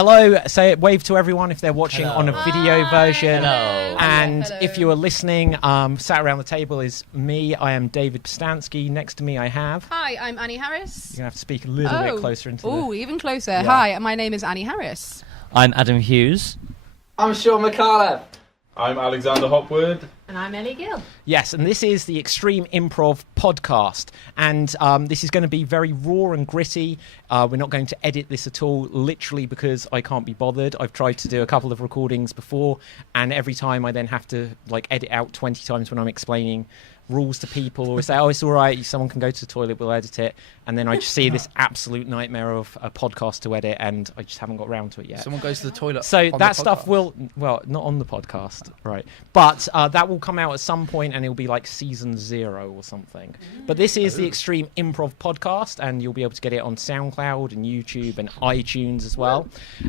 hello, say wave to everyone if they're watching on a video version. Hello. And Hello. if you are listening, sat around the table is me. I am David Pustansky. Next to me I have... Hi, I'm Annie Harris. You're going to have to speak a little bit closer into Oh, even closer. Yeah. Hi, my name is Annie Harris. I'm Adam Hughes. I'm Sean Micallef. I'm Alexander Hopwood. And I'm Ellie Gill. Yes, and this is the Extreme Improv Podcast. And this is going to be very raw and gritty. We're not going to edit this at all, literally because I can't be bothered. I've tried to do a couple of recordings before, and every time I then have to edit out 20 times when I'm explaining rules to people, or say, oh, it's all right, someone can go to the toilet, we'll edit it. And then I just see this absolute nightmare of a podcast to edit, and I just haven't got around to it yet. Someone goes to the toilet. So that stuff will, well, not on the podcast, right? But that will come out at some point, and it'll be like season 0 or something. But this is the Extreme Improv Podcast, and you'll be able to get it on SoundCloud and YouTube and iTunes as well.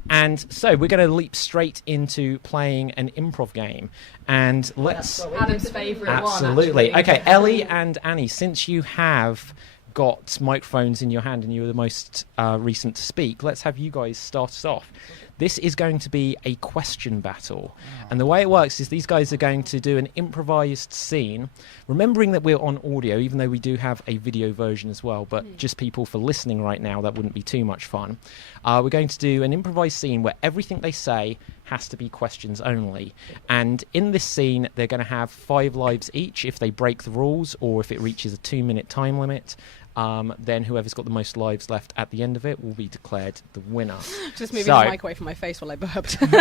And so we're going to leap straight into playing an improv game. And let's... Adam's favourite one. Absolutely. Actually. Okay, Ellie and Annie, since you have got microphones in your hand and you were the most recent to speak, let's have you guys start us off. This is going to be a question battle. And the way it works is these guys are going to do an improvised scene, remembering that we're on audio, even though we do have a video version as well, but just people for listening right now, that wouldn't be too much fun. We're going to do an improvised scene where everything they say has to be questions only. And in this scene, they're going to have 5 lives each if they break the rules, or if it reaches a 2-minute time limit. Then whoever's got the most lives left at the end of it will be declared the winner. Just moving the mic away from my face while I burped. Fantastic.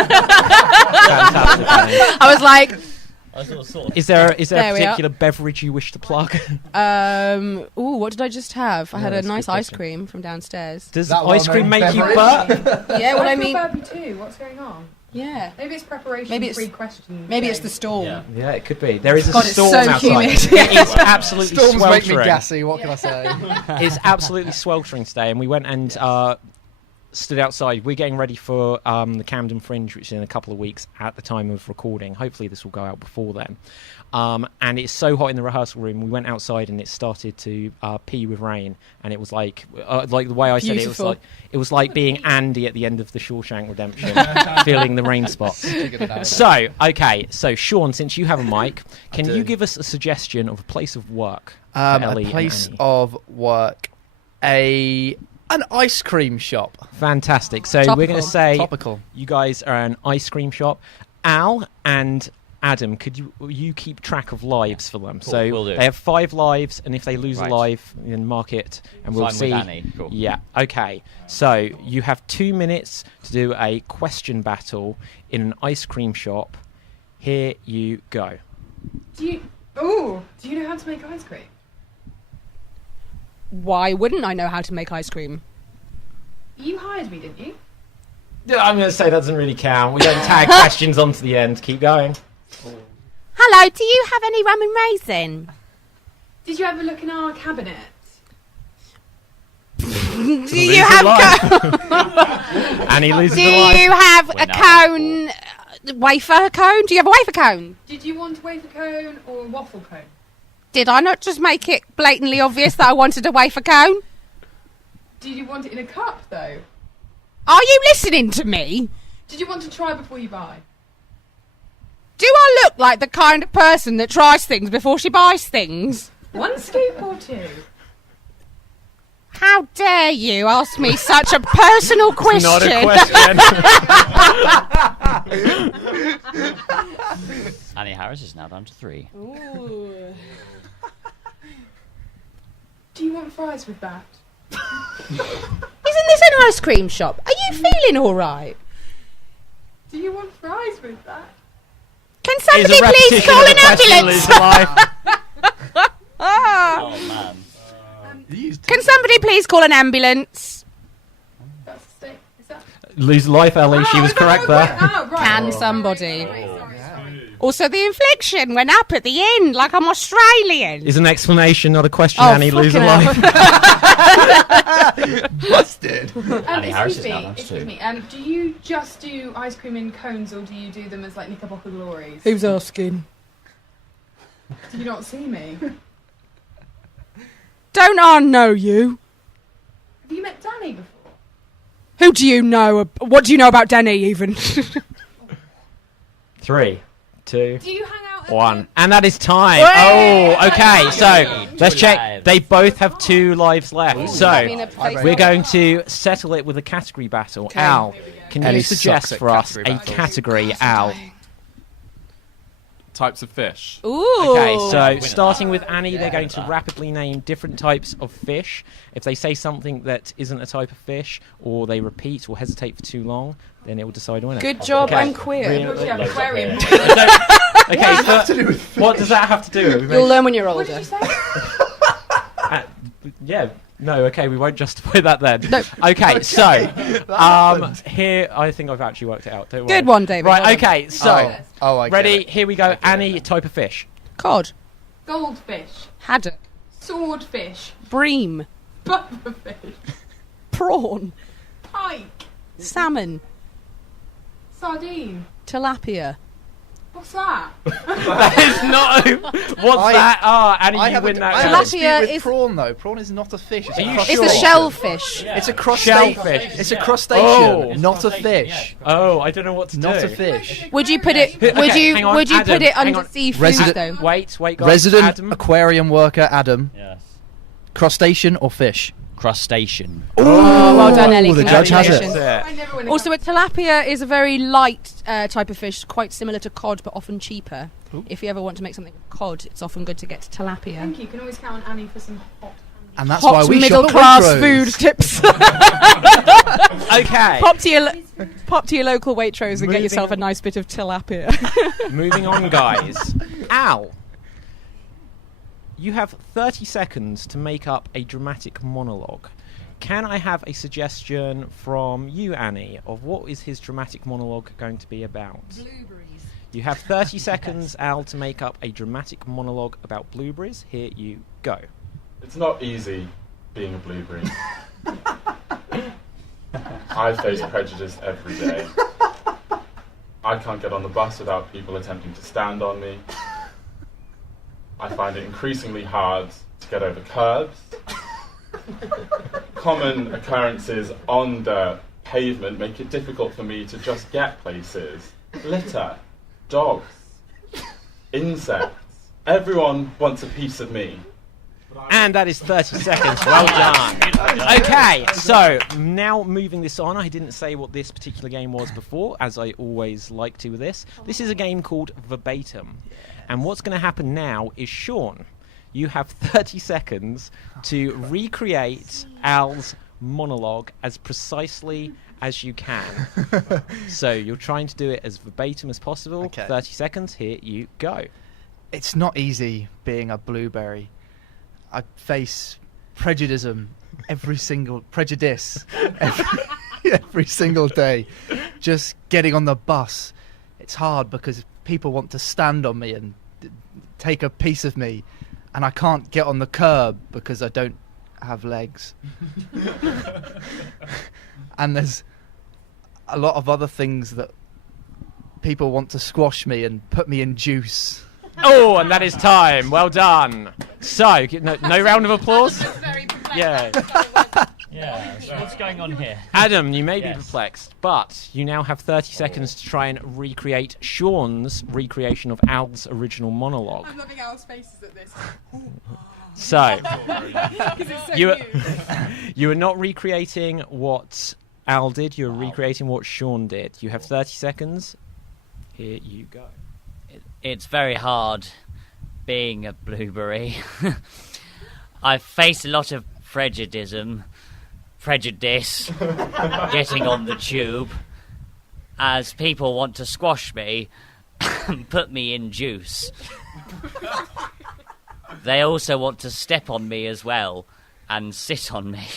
I was like... Is there a There we are. particular beverage you wish to plug? What did I just have? I had a that's a nice good ice question. cream from downstairs. Does That ice cream well-known make you beverage? burp? Yeah, well, I mean... burpy too. What's going on? Yeah. Maybe it's preparation. Maybe it's- questions. Maybe it's the storm. Yeah. Yeah, it could be. There is a God, it's storm so outside. humid. It's absolutely Storms make sweltering. me gassy, what can I say? It's absolutely sweltering today, and we went and stood outside. We're getting ready for the Camden Fringe, which is in a couple of weeks at the time of recording. Hopefully this will go out before then. And it's so hot in the rehearsal room. We went outside and it started to pee with rain, and it was like the way I said Beautiful. it was like being Andy at the end of the Shawshank Redemption, feeling the rain spots. So Sean, since you have a mic, can you give us a suggestion of a place of work for Ellie A and place Annie? of work. An ice cream shop. Fantastic. So we're going to say Topical. you guys are an ice cream shop. Al and Adam, could you keep track of lives for them? Cool, So will do. they have 5 lives, and if they lose Right. a life, then mark it, and we'll Fine see. with Annie. Cool. Yeah. Okay. So you have 2 minutes to do a question battle in an ice cream shop. Here you go. Do you know how to make ice cream? Why wouldn't I know how to make ice cream? You hired me, didn't you? Yeah, I'm going to say that doesn't really count. We don't tag questions onto the end. Keep going. Hello, do you have any rum and raisin? Did you have a look in our cabinet? Do you have Annie loses Do a life. you have We're a now cone? Wafer cone? Do you have a wafer cone? Did you want a wafer cone or a waffle cone? Did I not just make it blatantly obvious that I wanted a wafer cone? Did you want it in a cup though? Are you listening to me? Did you want to try before you buy? Do I look like the kind of person that tries things before she buys things? 1 scoop or 2? How dare you ask me such a personal question? Not a question. Annie Harris is now down to 3. Ooh. Do you want fries with that? Isn't this an ice cream shop? Are you feeling all right? Do you want fries with that? Can Is somebody a please repetition call of an the question ambulance? lose a life. Ah. Oh, man. Can somebody please call an ambulance? That's a steak. Is that? Lose a life, Ellie. She was correct there. Oh, right. Can somebody? Sorry. Also, the inflection went up at the end, like I'm Australian. Is an explanation, not a question. Oh, Annie, lose a fucking life. Busted. Annie Harris is now down to Excuse 2. me. Do you just do ice cream in cones, or do you do them as like Knickerbocker glories? Who's asking? Do you not see me? Don't I know you? Have you met Danny before? Who do you know? What do you know about Denny, even? 3, 2, Do you hang out at 1. And that is time. Hey! Oh, okay. So let's check. lives. They both have 2 lives left. I So mean, a place- we're going to settle it with a category battle. Okay. Al, can Ellie you suggest sucks at for us category a battles. category, Al? Types of fish. Ooh. Okay, so Winner. starting with Annie, they're going to that. rapidly name different types of fish. If they say something that isn't a type of fish, or they repeat or hesitate for too long, then it will decide a winner. Good job, Okay. I'm queer. Really? Yeah, aquarium. Okay, so what does that have to do with? You'll learn when you're What did older. you say? Yeah, no, okay, we won't justify that then. No. Okay, so here I think I've actually worked it out. Don't worry. Good one, David. Right, Well done. okay, so I get ready? it. Here we go. Annie, type of fish. Cod, Goldfish. haddock, Swordfish. bream, Pufferfish. prawn, Pike. salmon, Sardine. tilapia. What's that? That is not. What's I- that? Ah, Annie, I you have win a that. Tilapia dispute with is- prawn though. Prawn is not a fish. It's Are a you crustacean. It's Sure. a shellfish. It's a crustacean. Shellfish. It's a Yeah. crustacean, Oh. not a fish. Oh, I don't know what to Not do. a fish. Would you put it? Okay, Would you? hang on, Would you Adam, put it hang under on. seafood Resident- though? Wait, guys. Resident Adam. aquarium worker Adam. Yes. Crustacean or fish? Crustacean. Oh, well done, Ellie. the judge has it. Congratulations. I never win a Also, a tilapia is a very light type of fish, quite similar to cod, but often cheaper. If you ever want to make something with cod, it's often good to get tilapia. Thank you. You can always count on Annie for some hot. And that's Hot why we middle shop at class Waitrose. food tips. Okay. Pop to your local Waitrose and Moving- get yourself a nice bit of tilapia. Moving on, guys. Al, you have 30 seconds to make up a dramatic monologue. Can I have a suggestion from you, Annie, of what is his dramatic monologue going to be about? Blueberries. You have 30 seconds, Al, to make up a dramatic monologue about blueberries. Here you go. It's not easy being a blueberry. I face prejudice every day. I can't get on the bus without people attempting to stand on me. I find it increasingly hard to get over curbs. Common occurrences on the pavement make it difficult for me to just get places. Litter, dogs, insects. Everyone wants a piece of me. And that is 30 seconds. Well done. Okay, so now moving this on. I didn't say what this particular game was before, as I always like to with this. This is a game called Verbatim. And what's going to happen now is, Sean, you have 30 seconds to recreate Al's monologue as precisely as you can. So you're trying to do it as verbatim as possible. Okay. 30 seconds. Here you go. It's not easy being a blueberry. I face prejudice every single day. Just getting on the bus, it's hard because people want to stand on me and take a piece of me, and I can't get on the curb because I don't have legs. And there's a lot of other things that people want to squash me and put me in juice. Oh, and that is time. Well done. So, no round of applause? Yeah. Yeah. So what's going on here? Adam, you may be Yes. perplexed, but you now have 30 seconds to try and recreate Sean's recreation of Al's original monologue. I'm loving Al's faces at this. So, It's so you cute. you are not recreating what Al did, you're recreating what Sean did. You have 30 seconds. Here you go. It's very hard being a blueberry. I face a lot of prejudice getting on the tube, as people want to squash me and put me in juice. They also want to step on me as well and sit on me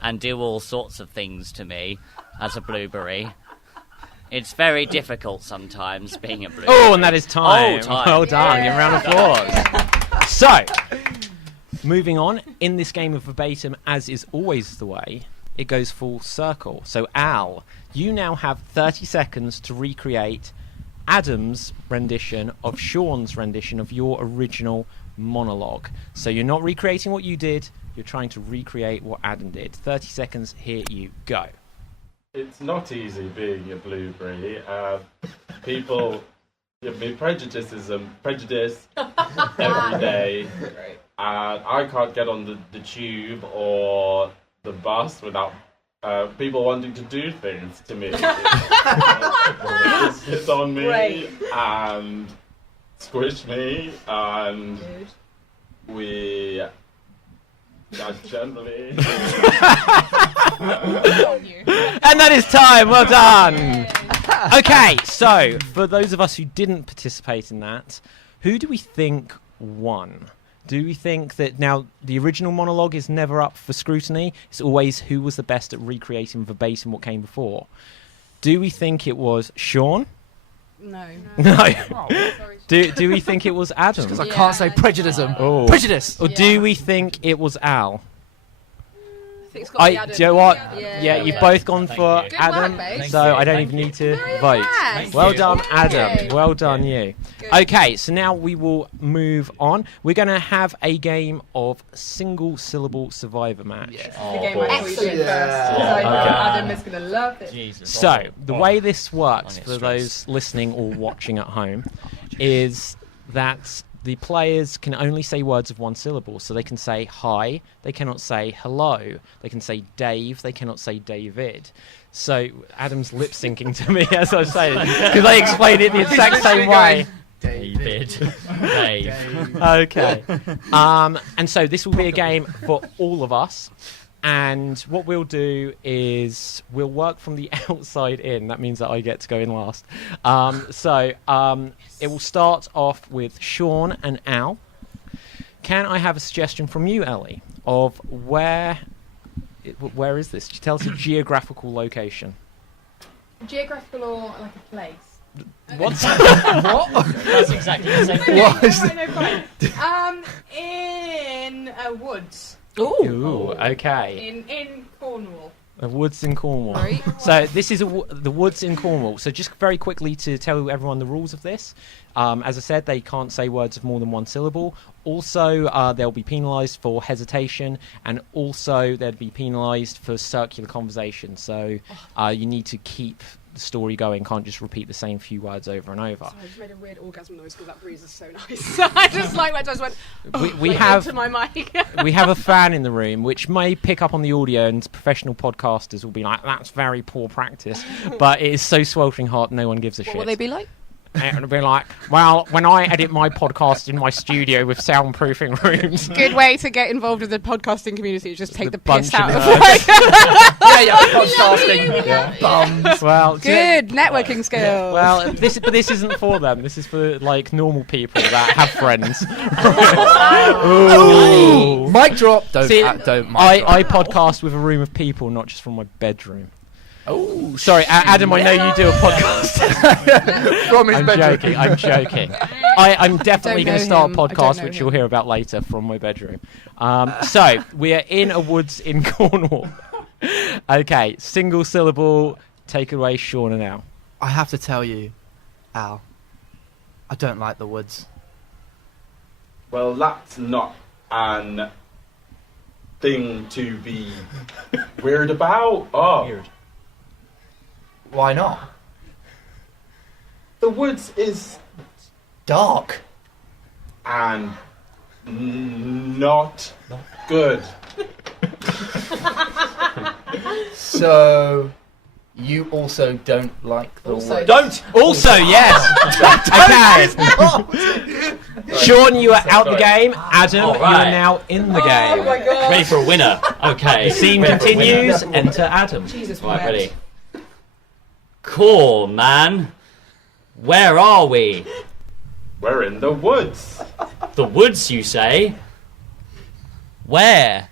and do all sorts of things to me as a blueberry. It's very difficult sometimes being a blueberry. Oh, and that is time. Oh, time. Well done. Give a round of applause. So, moving on, in this game of verbatim, as is always the way, it goes full circle. So, Al, you now have 30 seconds to recreate Adam's rendition of Sean's rendition of your original monologue. So you're not recreating what you did, You're trying to recreate what Adam did. 30 seconds, here you go. It's not easy being a blueberry. People give me prejudice every day. I can't get on the tube or the bus without people wanting to do things to me. Just hit on me and squish me, and we generally. And that is time. Well done. Okay, so for those of us who didn't participate in that, who do we think won? Do we think that now the original monologue is never up for scrutiny? It's always who was the best at recreating verbatim what came before. Do we think it was Sean? No. Do we think it was Adam? Because I can't say prejudice. Oh. Prejudice. Or do we think it was Al? I think it's got to be Adam. Do you know what? Yeah, you've both gone for Good Adam, work, babes. so I don't even need to vote. nice. Well done, Yay. Adam. Well done, you. Good. Okay, so now we will move on. We're going to have a game of single-syllable survivor match. The game I thought you did first. Yeah. Because I know Adam is going to love it. Jesus. So, the way this works I get for stressed. those listening or watching at home is that the players can only say words of one syllable. So they can say hi, they cannot say hello, they can say Dave, they cannot say David. So Adam's lip syncing to me as I was saying, because I explained it the exact same way. David. Dave. Okay. And so this will be a game for all of us. And what we'll do is we'll work from the outside in. That means that I get to go in last. It will start off with Sean and Al. Can I have a suggestion from you, Ellie, of where is this? Tell us a geographical location. Geographical or like a place? What's That's exactly the same thing. What is No, fine. In woods. Ooh, okay. In Cornwall. The woods in Cornwall. Right. So this is the woods in Cornwall. So just very quickly to tell everyone the rules of this. As I said, they can't say words of more than one syllable. Also, they'll be penalised for hesitation, and also they'll be penalised for circular conversation. So you need to keep the story going. Can't just repeat the same few words over and over. I just made a weird orgasm noise because that breeze is so nice. I just like that. I just went. We have into my mic. we have a fan in the room, which may pick up on the audio, and professional podcasters will be like, "That's very poor practice," but it is so sweltering hot, no one gives a shit. What will they be like? And it'll be like, well, when I edit my podcast in my studio with soundproofing rooms. Good way to get involved with the podcasting community. Just take the piss bunch out of of nerds. podcasting. Bums. Well, Good networking skills. well, this isn't for them. This is for like normal people that have friends. Ooh. Mic drop. Don't See, mic drop. I podcast with a room of people, not just from my bedroom. Oh, Sorry, Adam, I know you do a podcast. from his I'm bedroom. joking. I'm joking. I'm definitely Don't going to know start a him. I don't podcast, know which him. you'll hear about later from my bedroom. So we are in a woods in Cornwall. Okay, single syllable. Take it away, Sean and Al. I have to tell you, Al, I don't like the woods. Well, that's not an thing to be weird about. Oh, Weird. Why not? the woods is Dark. and not good. So, you also don't like the woods. Don't. Also, yes. Okay. Sean, you are out the game. Adam, All you are right. now in the game. Ready for a winner. Okay. The scene Ready for a winner. continues. Enter Adam. Jesus, Right, ready. Cool, man. Where are we? We're in the woods. The woods, you say? Where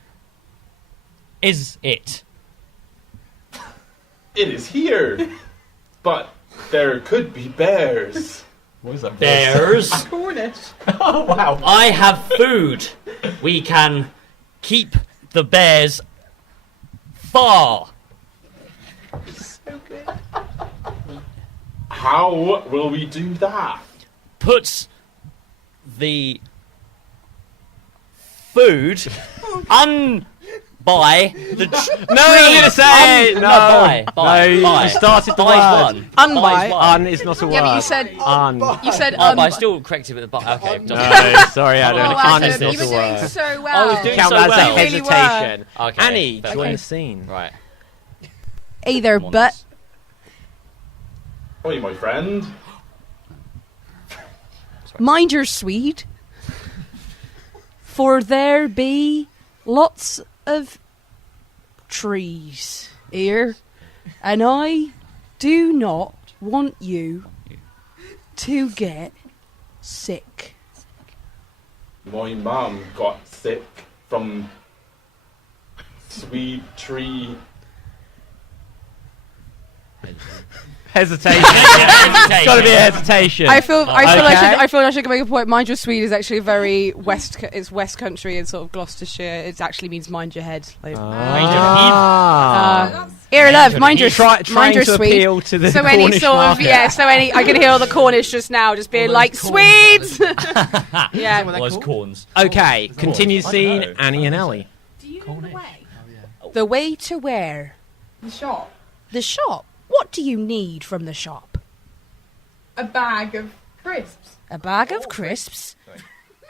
is it? It is here, but there could be bears. What is that? Bears. Cornish. Oh, wow. I have food. We can keep the bears far. How will we do that? Put the food By the No, you're going to say it. No, by. You started the By's word. one. Unby. Un is not a word. Yeah, but you said You said But I still corrected with the but. Okay. No, sorry, Adam. Oh, Un Adam, is you not were a doing word. so I well. was doing Count so that as well. a Really were. hesitation. Okay, Annie, fair join play. the scene. Right. either Come on, but. Oi, my friend. Mind your Swede. For there be lots of trees here, and I do not want you to get sick. My mum got sick from Swede tree. Hesitation. It's got to be a hesitation. I feel Okay. I feel I should make a point. Mind your Swede is actually very it's West Country and sort of Gloucestershire. It actually means mind your head. Like, here, love, mind your trying mind your to Swede. appeal to the So any Cornish sort market. of I can hear all the Cornish just now, just being like Swedes. Yeah. Was corns. Okay, continue I don't scene. know. Annie and Ellie. Do you know the way? The way to where? The shop. The shop. What do you need from the shop? A bag of crisps. A bag of crisps.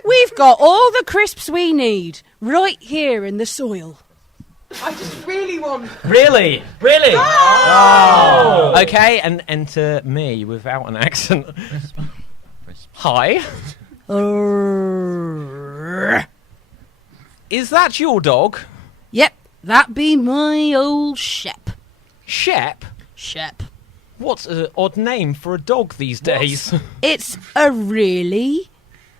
We've got all the crisps we need right here in the soil. I just really want. Really? Oh. Okay, and enter me without an accent. Hi. Is that your dog? Yep, that be my old Shep. Shep? Shep. What's an odd name for a dog these days? It's a really...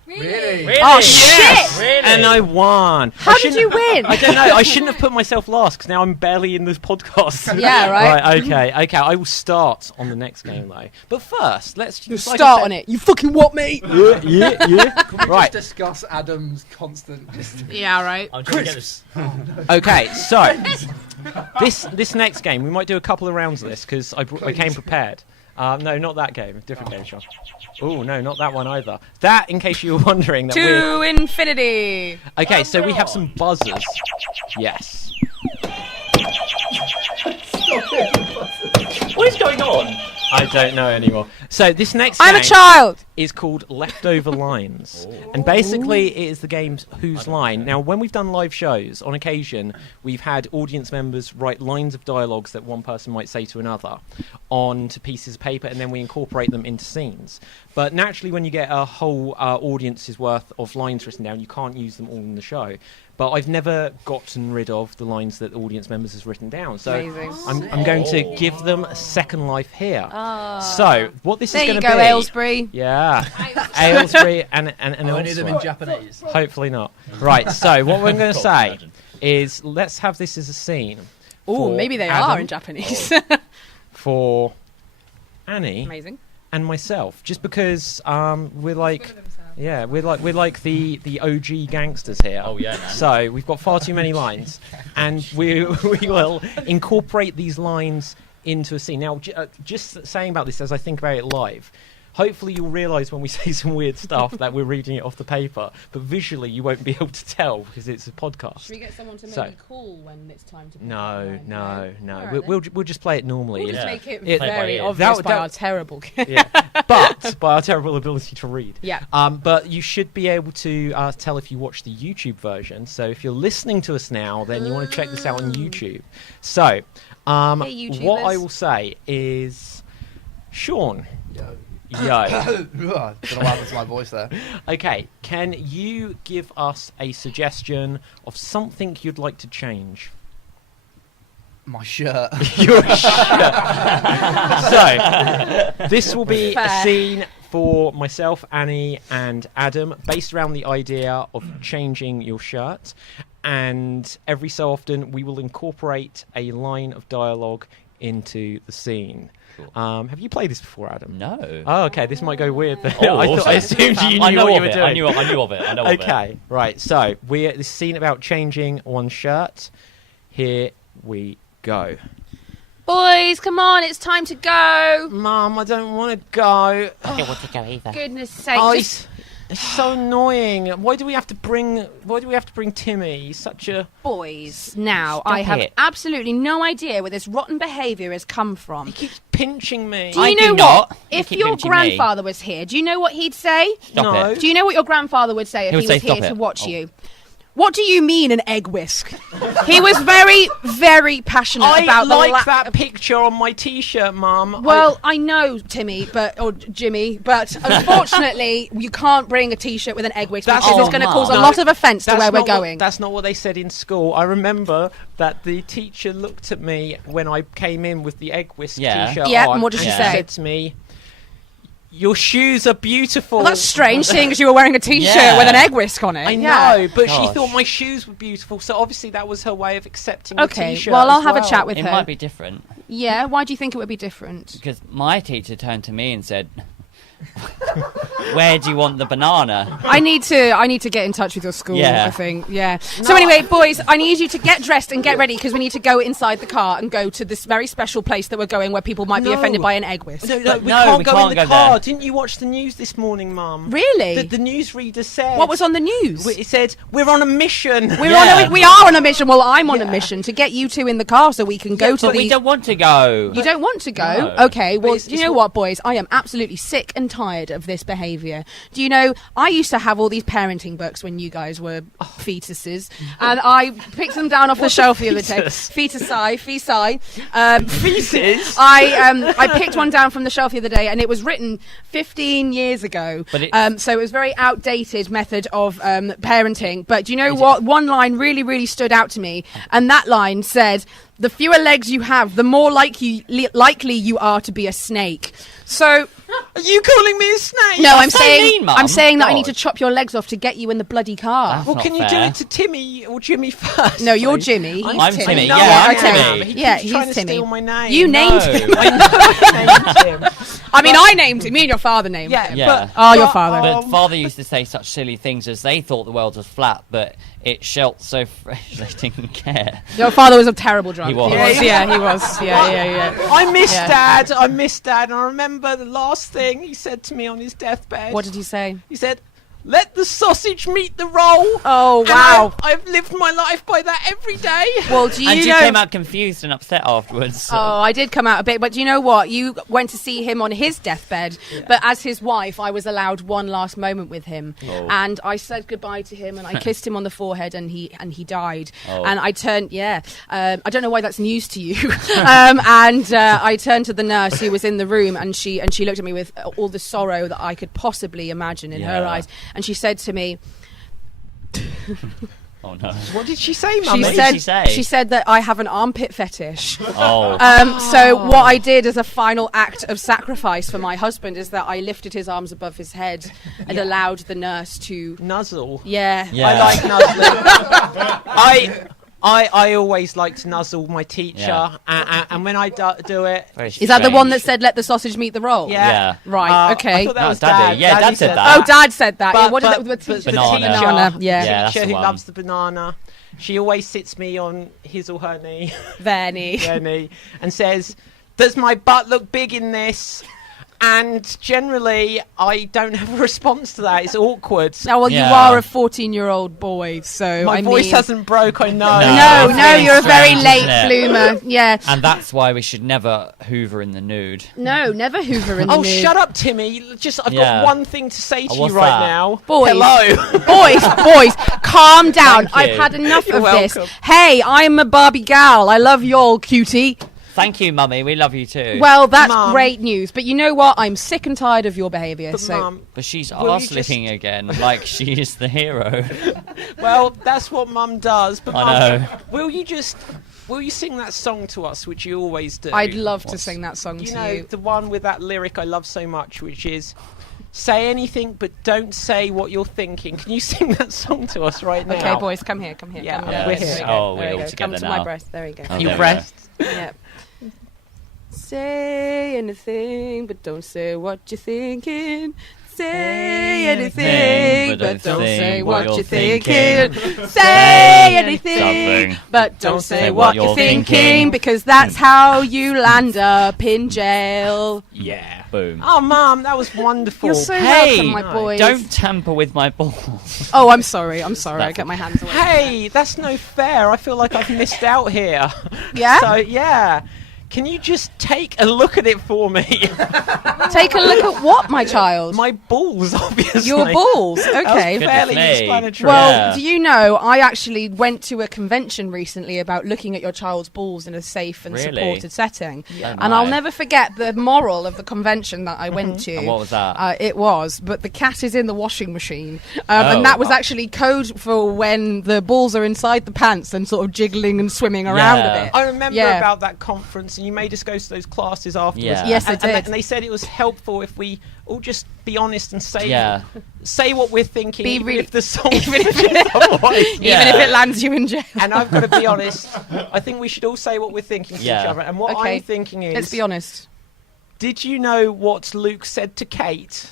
Really? Oh, shit! Really? And I won. How did you win? I don't know. I shouldn't have put myself last because now I'm barely in this podcast. Yeah, right. Okay. I will start on the next game though. But first, let's just Start on it. You fucking what, mate? Yeah. Right. Just discuss Adam's constant. Yeah, right. I'm trying to get this. Okay, so this next game, we might do a couple of rounds of this because I came prepared. No, not that game. Different game, Sean. Oh, no, not that one either. That, in case you were wondering, that To infinity. Okay, so we have some buzzers. Yes. What is going on? I don't know anymore. So this next I'm game a child. is called Leftover Lines. And basically it is the game's Whose Line. Now, when we've done live shows, on occasion, we've had audience members write lines of dialogues that one person might say to another onto pieces of paper, and then we incorporate them into scenes. But naturally, when you get a whole audience's worth of lines written down, you can't use them all in the show. But I've never gotten rid of the lines that the audience members has written down. So I'm going to give them a second life here. So what this is going to be... There you go, Aylesbury. Yeah. Aylesbury and Only them in elsewhere. Japanese. Hopefully not. Right, so what we're going to say is let's have this as a scene. Oh, for maybe they Adam, are in Japanese. For Annie Amazing. and myself, just because we're like... Yeah, we're like the OG gangsters here. Oh yeah, man. So we've got far too many lines, and we will incorporate these lines into a scene. Now, just saying about this as I think about it live, hopefully you'll realise when we say some weird stuff that we're reading it off the paper, but visually you won't be able to tell because it's a podcast. Should we get someone to So- maybe call when it's time to... No. All right, We'll just play it normally. We'll just Yeah. make it It- very That- obvious that- by our terrible... Yeah. But by our terrible ability to read. Yeah. But you should be able to tell if you watch the YouTube version. So if you're listening to us now, then you want to check this out on YouTube. So, Hey, what YouTubers. I will say is, Sean. Yo. Don't know what happened to my voice there. Okay, can you give us a suggestion of something you'd like to change? My shirt. Your shirt. So, this will be a Fair. scene for myself, Annie, and Adam, based around the idea of changing your shirt. And every so often, we will incorporate a line of dialogue into the scene. Cool. Have you played this before, Adam? No. Oh, okay. This might go weird. Oh, I assumed you knew I know what you of were it. doing. I knew of it. I know of it. Okay, right. So this scene about changing one shirt. Here we go. Boys, come on, it's time to go. Mum, I don't want to go. I don't want to go either. Goodness sake. Oh, just It's so annoying. Why do we have to bring Timmy? He's such a... Boys, now, Stop I have it. absolutely no idea where this rotten behaviour has come from. He keeps pinching me. Do you I know do what? not. You If keep your pinching grandfather was here, do you know what he'd say? Stop No. it. Do you know what your grandfather would say if He would he say, was here "Stop to it." watch Oh. you? What do you mean an egg whisk? He was very, very passionate I about the like lack that of... picture on my T-shirt, Mum. Well, I know, Timmy, or Jimmy, but unfortunately, you can't bring a T-shirt with an egg whisk because That's- it's going to Oh, cause a Mum. lot of offence to That's where we're not what- going. That's not what they said in school. I remember that the teacher looked at me when I came in with the egg whisk Yeah. T-shirt Yeah, on. and what did she Yeah. say? Said to me, "Your shoes are beautiful." Well, that's strange, seeing as you were wearing a T-shirt Yeah. with an egg whisk on it. I Yeah. know, but she Gosh. thought my shoes were beautiful, so obviously that was her way of accepting Okay, the T-shirt. well, I'll as have a well. chat with It her. might be different Yeah, why do you think it would be different? because my teacher turned to me and said, "Where do you want the banana?" I need to get in touch with your school, Yeah. I think. Yeah. So anyway, boys, I need you to get dressed and get ready because we need to go inside the car and go to this very special place that we're going where people might be No. offended by an egg whisk. No, But we no, can't we go can't in the go car. there. Didn't you watch the news this morning, Mum? Really? The newsreader said. What was on the news? It said, "We're on a mission." We are on a mission. Well, I'm on a mission to get you two in the car so we can go to But the... we don't want to go. You don't want to go? No. Okay, well, it's- do you it's know what- what, boys? I am absolutely sick and tired of this behaviour. Do you know, I used to have all these parenting books when you guys were fetuses, and I picked them down off the shelf the other day. fetus? Feci. Feces? I picked one down from the shelf the other day, and it was written 15 years ago. But it- So it was a very outdated method of parenting. But do you know what? One line really, really stood out to me, and that line said, "The fewer legs you have, the more likely you are to be a snake." So Are you calling me a snake? no, I'm so saying mean, Mum. I'm saying that I need to God. chop your legs off to get you in the bloody car. That's Well, not can you do fair. it to Timmy or Jimmy first? No, you're please? Jimmy. He's I'm Timmy. No, Yeah, I I'm am. Timmy. He Yeah, keeps trying he's to Timmy. steal my name. You named No. him. I know I named him. I mean, I named him. Me and your father named him. Yeah. But, Oh, your father. But father used to say such silly things as they thought the world was flat, but it shelt so fresh they didn't care. Your father was a terrible drunk. He was. Yeah, he was. Yeah. I miss Yeah. Dad. I miss Dad. And I remember the last thing he said to me on his deathbed. What did he say? He said, "Let the sausage meet the roll." Oh, And wow. I've lived my life by that every day. Well, do And you you know... came out confused and upset afterwards. Oh, I did come out a bit, but do you know what? You went to see him on his deathbed, but as his wife, I was allowed one last moment with him, Oh. and I said goodbye to him, and I kissed him on the forehead, and he died. Oh. And I turned, I don't know why that's news to you, I turned to the nurse who was in the room, and she looked at me with all the sorrow that I could possibly imagine in her Yeah. eyes, and she said to me, Oh no. What did she say, Mummy? What did she say? she said that I have an armpit fetish. Oh. So what I did as a final act of sacrifice for my husband is that I lifted his arms above his head and allowed the nurse to... Nuzzle. Yeah. Yeah. I like nuzzling. I always like to nuzzle my teacher, Yeah. and when I do it, Very Is that the one that strange. said, "Let the sausage meet the roll"? yeah, Yeah. Right, I okay. thought that No, was Daddy. Dad. Yeah, Dad Daddy said that. Oh, Dad said that. Yeah, But, what is but, it? but The the Banana. teacher, Banana, yeah. Yeah, that's teacher the who one. loves the banana, she always sits me on his or her knee, Vernie. their knee, and says, "Does my butt look big in this?" And generally, I don't have a response to that. It's awkward. Oh, well, Yeah. you are a 14-year-old boy, so My I voice mean... hasn't broke, I know. No, It's no, really you're a very strange, late isn't it? bloomer. Yeah. And that's why we should never hoover in the nude. No, never hoover in the Oh, nude. shut up, Timmy. I've Yeah. got one thing to say to Oh, you what's right that? now. Boys. Hello. Boys, calm down. Thank you. I've had enough You're of welcome. this. Hey, I'm a Barbie gal. I love y'all, cutie. Thank you, Mummy. We love you too. Well, that's Mum. great news. But you know what? I'm sick and tired of your behaviour. But, So Mum, but she's Will you arse licking again, like she is the hero. well, that's what Mum does. But I Mum, know. will you sing that song to us, which you always do? I'd love to sing that song You to know, you. the one with that lyric I love so much, which is, "Say anything, but don't say what you're thinking." Can you sing that song to us right now? Okay, boys, come here. Yeah, Come yeah, here. we're There here. we go. Oh, There we're we all go. together Come to now. my breast. There we go. Oh, You there we rest. Yep. Say anything, but don't say what you're thinking. Say anything, but don't say what you're thinking. Say Say anything, something, but don't say what you're thinking, because that's how you land up in jail. Yeah. Boom. Oh, Mum, that was wonderful. You're so Hey, welcome, my boys. Don't tamper with my balls. Oh, I'm sorry. I get my hands away. Hey, that's no fair. I feel like I've missed out here. Yeah? So, yeah. Can you just take a look at it for me? Take a look at what, my child? My balls, obviously. Your balls. Okay. That was fairly Goodness me. explanatory. Well, Yeah. do you know, I actually went to a convention recently about looking at your child's balls in a safe and Really? supported setting. Yeah. And I'll never forget the moral of the convention that I went to. And what was that? It was, but the cat is in the washing machine. Oh. And that was actually code for when the balls are inside the pants and sort of jiggling and swimming around Yeah. a bit. I remember Yeah. about that conference, and you made us go to those classes afterwards. Yeah. Yes, I and, did. And they said it was helpful if we all just be honest and say Yeah. what we're thinking, Be even really- if the song, even if it's otherwise. Yeah. Even if it lands you in jail. And I've got to be honest. I think we should all say what we're thinking to each Yeah. other. And what Okay. I'm thinking is, Let's be honest. did you know what Luke said to Kate?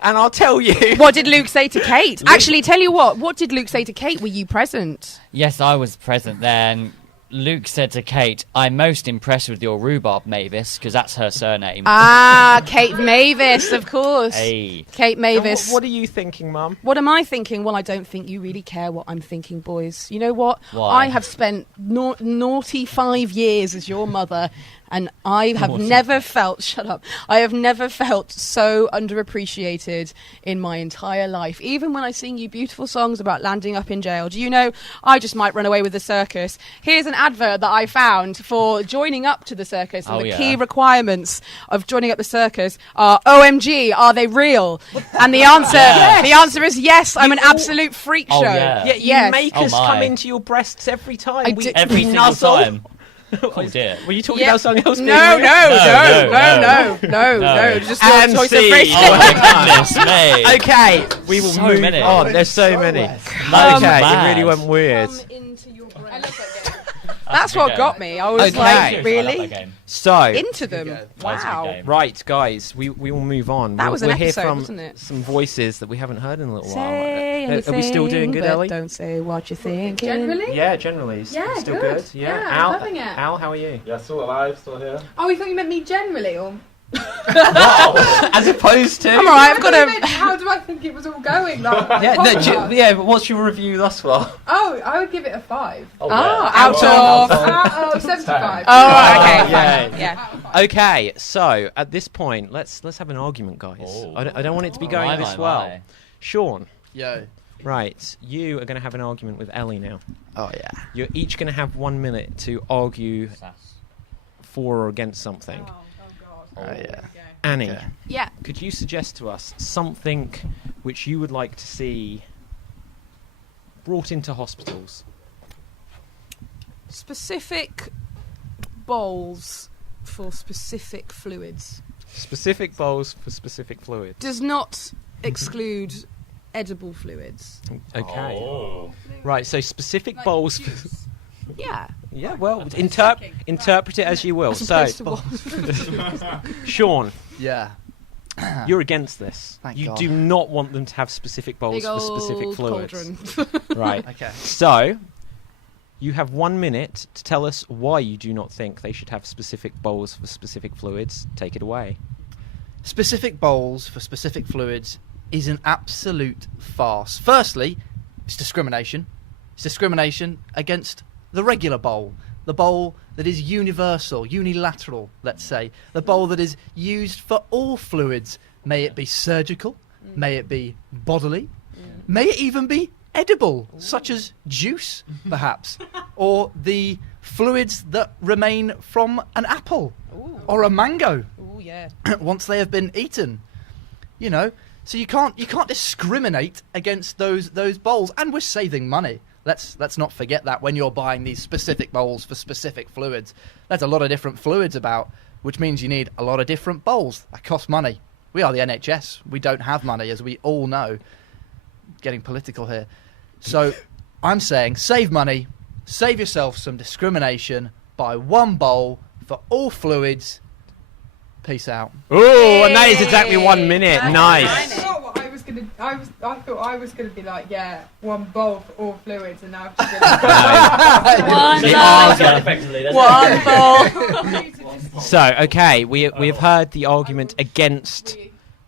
And I'll tell you. What did Luke say to Kate? Actually, tell you what did Luke say to Kate? Were you present? Yes, I was present then. Luke said to Kate, "I'm most impressed with your rhubarb, Mavis," because that's her surname. Ah, Kate Mavis, of course. Hey. Kate And Mavis. what are you thinking, Mum? What am I thinking? Well, I don't think you really care what I'm thinking, boys. You know what? Why? I have spent naughty 5 years as your mother, and I have never felt, shut up, I have never felt so underappreciated in my entire life. Even when I sing you beautiful songs about landing up in jail. Do you know, I just might run away with the circus. Here's an advert that I found for joining up to the circus, and Oh, the yeah. key requirements of joining up the circus are, OMG, are they real? And the answer, Yes. the answer is yes, I'm an absolute freak Oh, show. yeah. Yeah, you Yes. make Oh, us my. come into your breasts every time. I we, do- Every we single nuzzle. time. Oh dear. Were you talking Yeah. about something else? No, being no, real? No. just your And choice of C. phrase. Oh my goodness me. Okay, we will So move many. on. There's so many. That is Okay, mad. it really went weird. That's what got me. I was Okay. like, I love really? that game. So, Into them. That was a good Wow. game. right, guys, we will move on. That we'll, was an we'll hear episode, from wasn't it? some voices that we haven't heard in a little Say while. anything, Are we still doing good, but Ellie? don't say what you're thinking. Generally? Yeah, generally. Yeah, still good. good. Yeah, Yeah, Al, loving it. Al, how are you? Yeah, still alive, still here. Oh, we thought you meant me generally, or As opposed to. I'm alright, I've I got thought you a... meant, how do I think it was all going? Like, Yeah, no, podcast. yeah, but what's your review thus far? Oh, I would give it a 5. out of... Out of 75. Oh, right, okay, Yeah. fine. Yeah. Okay, so at this point, let's have an argument, guys. Oh. I don't want it to be going My, this my, well. my. Sean, Yo. right, you are going to have an argument with Ellie now. Oh, yeah. You're each going to have 1 minute to argue for or against something. Oh, yeah. Annie, Okay. Yeah. could you suggest to us something which you would like to see brought into hospitals? Specific bowls for specific fluids. Specific bowls for specific fluids. Does not exclude edible fluids. Okay. Oh. Right, so specific bowls. Yeah. Yeah, well, interpret it as you will. As So, opposed to what? Sean, Yeah. you're against this. Thank You God. do not want them to have specific bowls Big for specific old fluids. cauldron. Right. Okay. So, you have 1 minute to tell us why you do not think they should have specific bowls for specific fluids. Take it away. Specific bowls for specific fluids is an absolute farce. Firstly, it's discrimination. It's discrimination against the regular bowl. The bowl that is universal, unilateral, let's say. The bowl that is used for all fluids. May it be surgical, may it be bodily, may it even be edible, such as juice, perhaps, or the fluids that remain from an apple or a mango Oh yeah. once they have been eaten. You know, so you can't discriminate against those bowls, and we're saving money. Let's not forget that when you're buying these specific bowls for specific fluids. There's a lot of different fluids about, which means you need a lot of different bowls. That costs money. We are the NHS. We don't have money, as we all know. Getting political here. So I'm saying save money, save yourself some discrimination, buy one bowl for all fluids. Peace out. Oh, and that is exactly 1 minute. That's Nice. nice. thought I was gonna be like, yeah, one bowl for all fluids, and now One bowl. So, okay, we have heard the argument against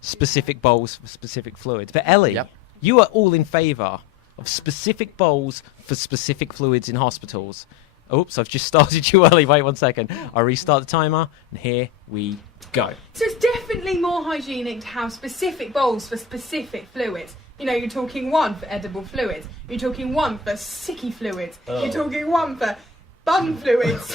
specific bowls for specific fluids. But Ellie, you are all in favour of specific bowls for specific fluids in hospitals. Oops, I've just started you early. Wait 1 second. I'll restart the timer, and here we go. So it's definitely more hygienic to have specific bowls for specific fluids. You know, you're talking one for edible fluids. You're talking one for sicky fluids. You're talking one for bum fluids.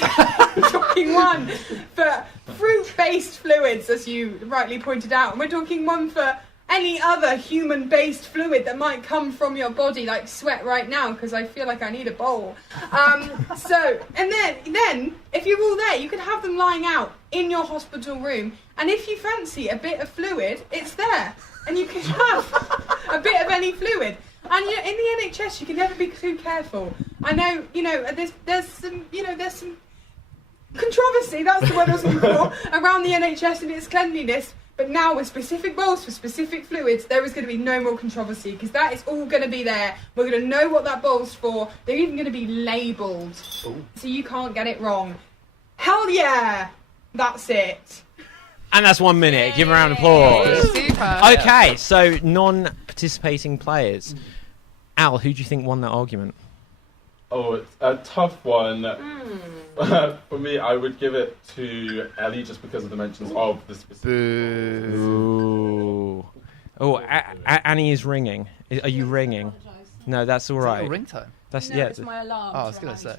You're talking one for fruit-based fluids, as you rightly pointed out. And we're talking one for any other human-based fluid that might come from your body, like sweat right now, because I feel like I need a bowl. And then, if you're all there, you could have them lying out in your hospital room, and if you fancy a bit of fluid, it's there, and you can have a bit of any fluid. And you know, in the NHS, you can never be too careful. I know, there's some controversy, that's the word I was looking for, around the NHS and its cleanliness. But now with specific bowls for specific fluids, there is going to be no more controversy, because that is all going to be there. We're going to know what that bowl's for. They're even going to be labelled, so you can't get it wrong. Hell yeah! That's it. And that's 1 minute. Give a round of applause. Super. Okay, so non-participating players. Al, who do you think won that argument? Oh, it's a tough one. For me, I would give it to Ellie just because of the mentions of the specific. Ooh. Oh, Annie is ringing. Are you ringing? No, that's all right. Is that your ringtone? That's It's my alarm. Oh, I was going to say.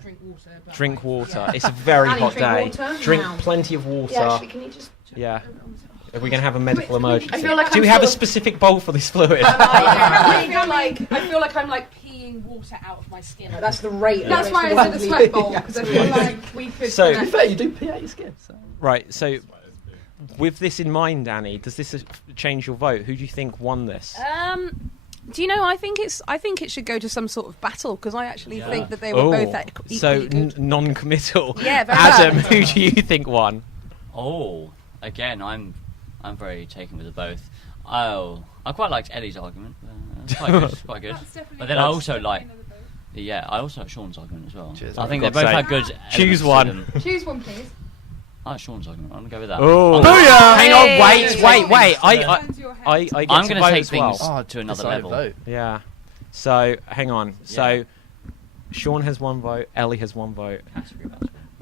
Drink water. It's a very Annie, hot drink day. water? Drink Now. plenty of water. Yeah, actually, can you just... Yeah. Are we going to have a medical emergency? I feel like Do I'm we have a sort of- specific bowl for this fluid? I feel like I'm like peeing water out of my skin. Like, that's the rate. That's why I said the sweat bowl, because I feel like we could... So- To be fair, you do pee out your skin. So. Right, so with this in mind, Annie, does this change your vote? Who do you think won this? Do you know? I think it should go to some sort of battle, because I actually think that they were both equally so good. non-committal. Yeah, very Adam, much. who do you think won? Oh, again, I'm very taken with the both. Oh, I quite liked Ellie's argument. Quite good. But then I also like Sean's argument as well. Cheers. I think For they both God's had good. Choose elements to one. them. Choose one, please. I like Sean's argument. I'm gonna go with that. Oh, Booyah! hang on, Hey! wait. I get I'm to gonna vote take as well. things to another level. Vote. Yeah. So hang on. So Sean has 1 vote. Ellie has 1 vote.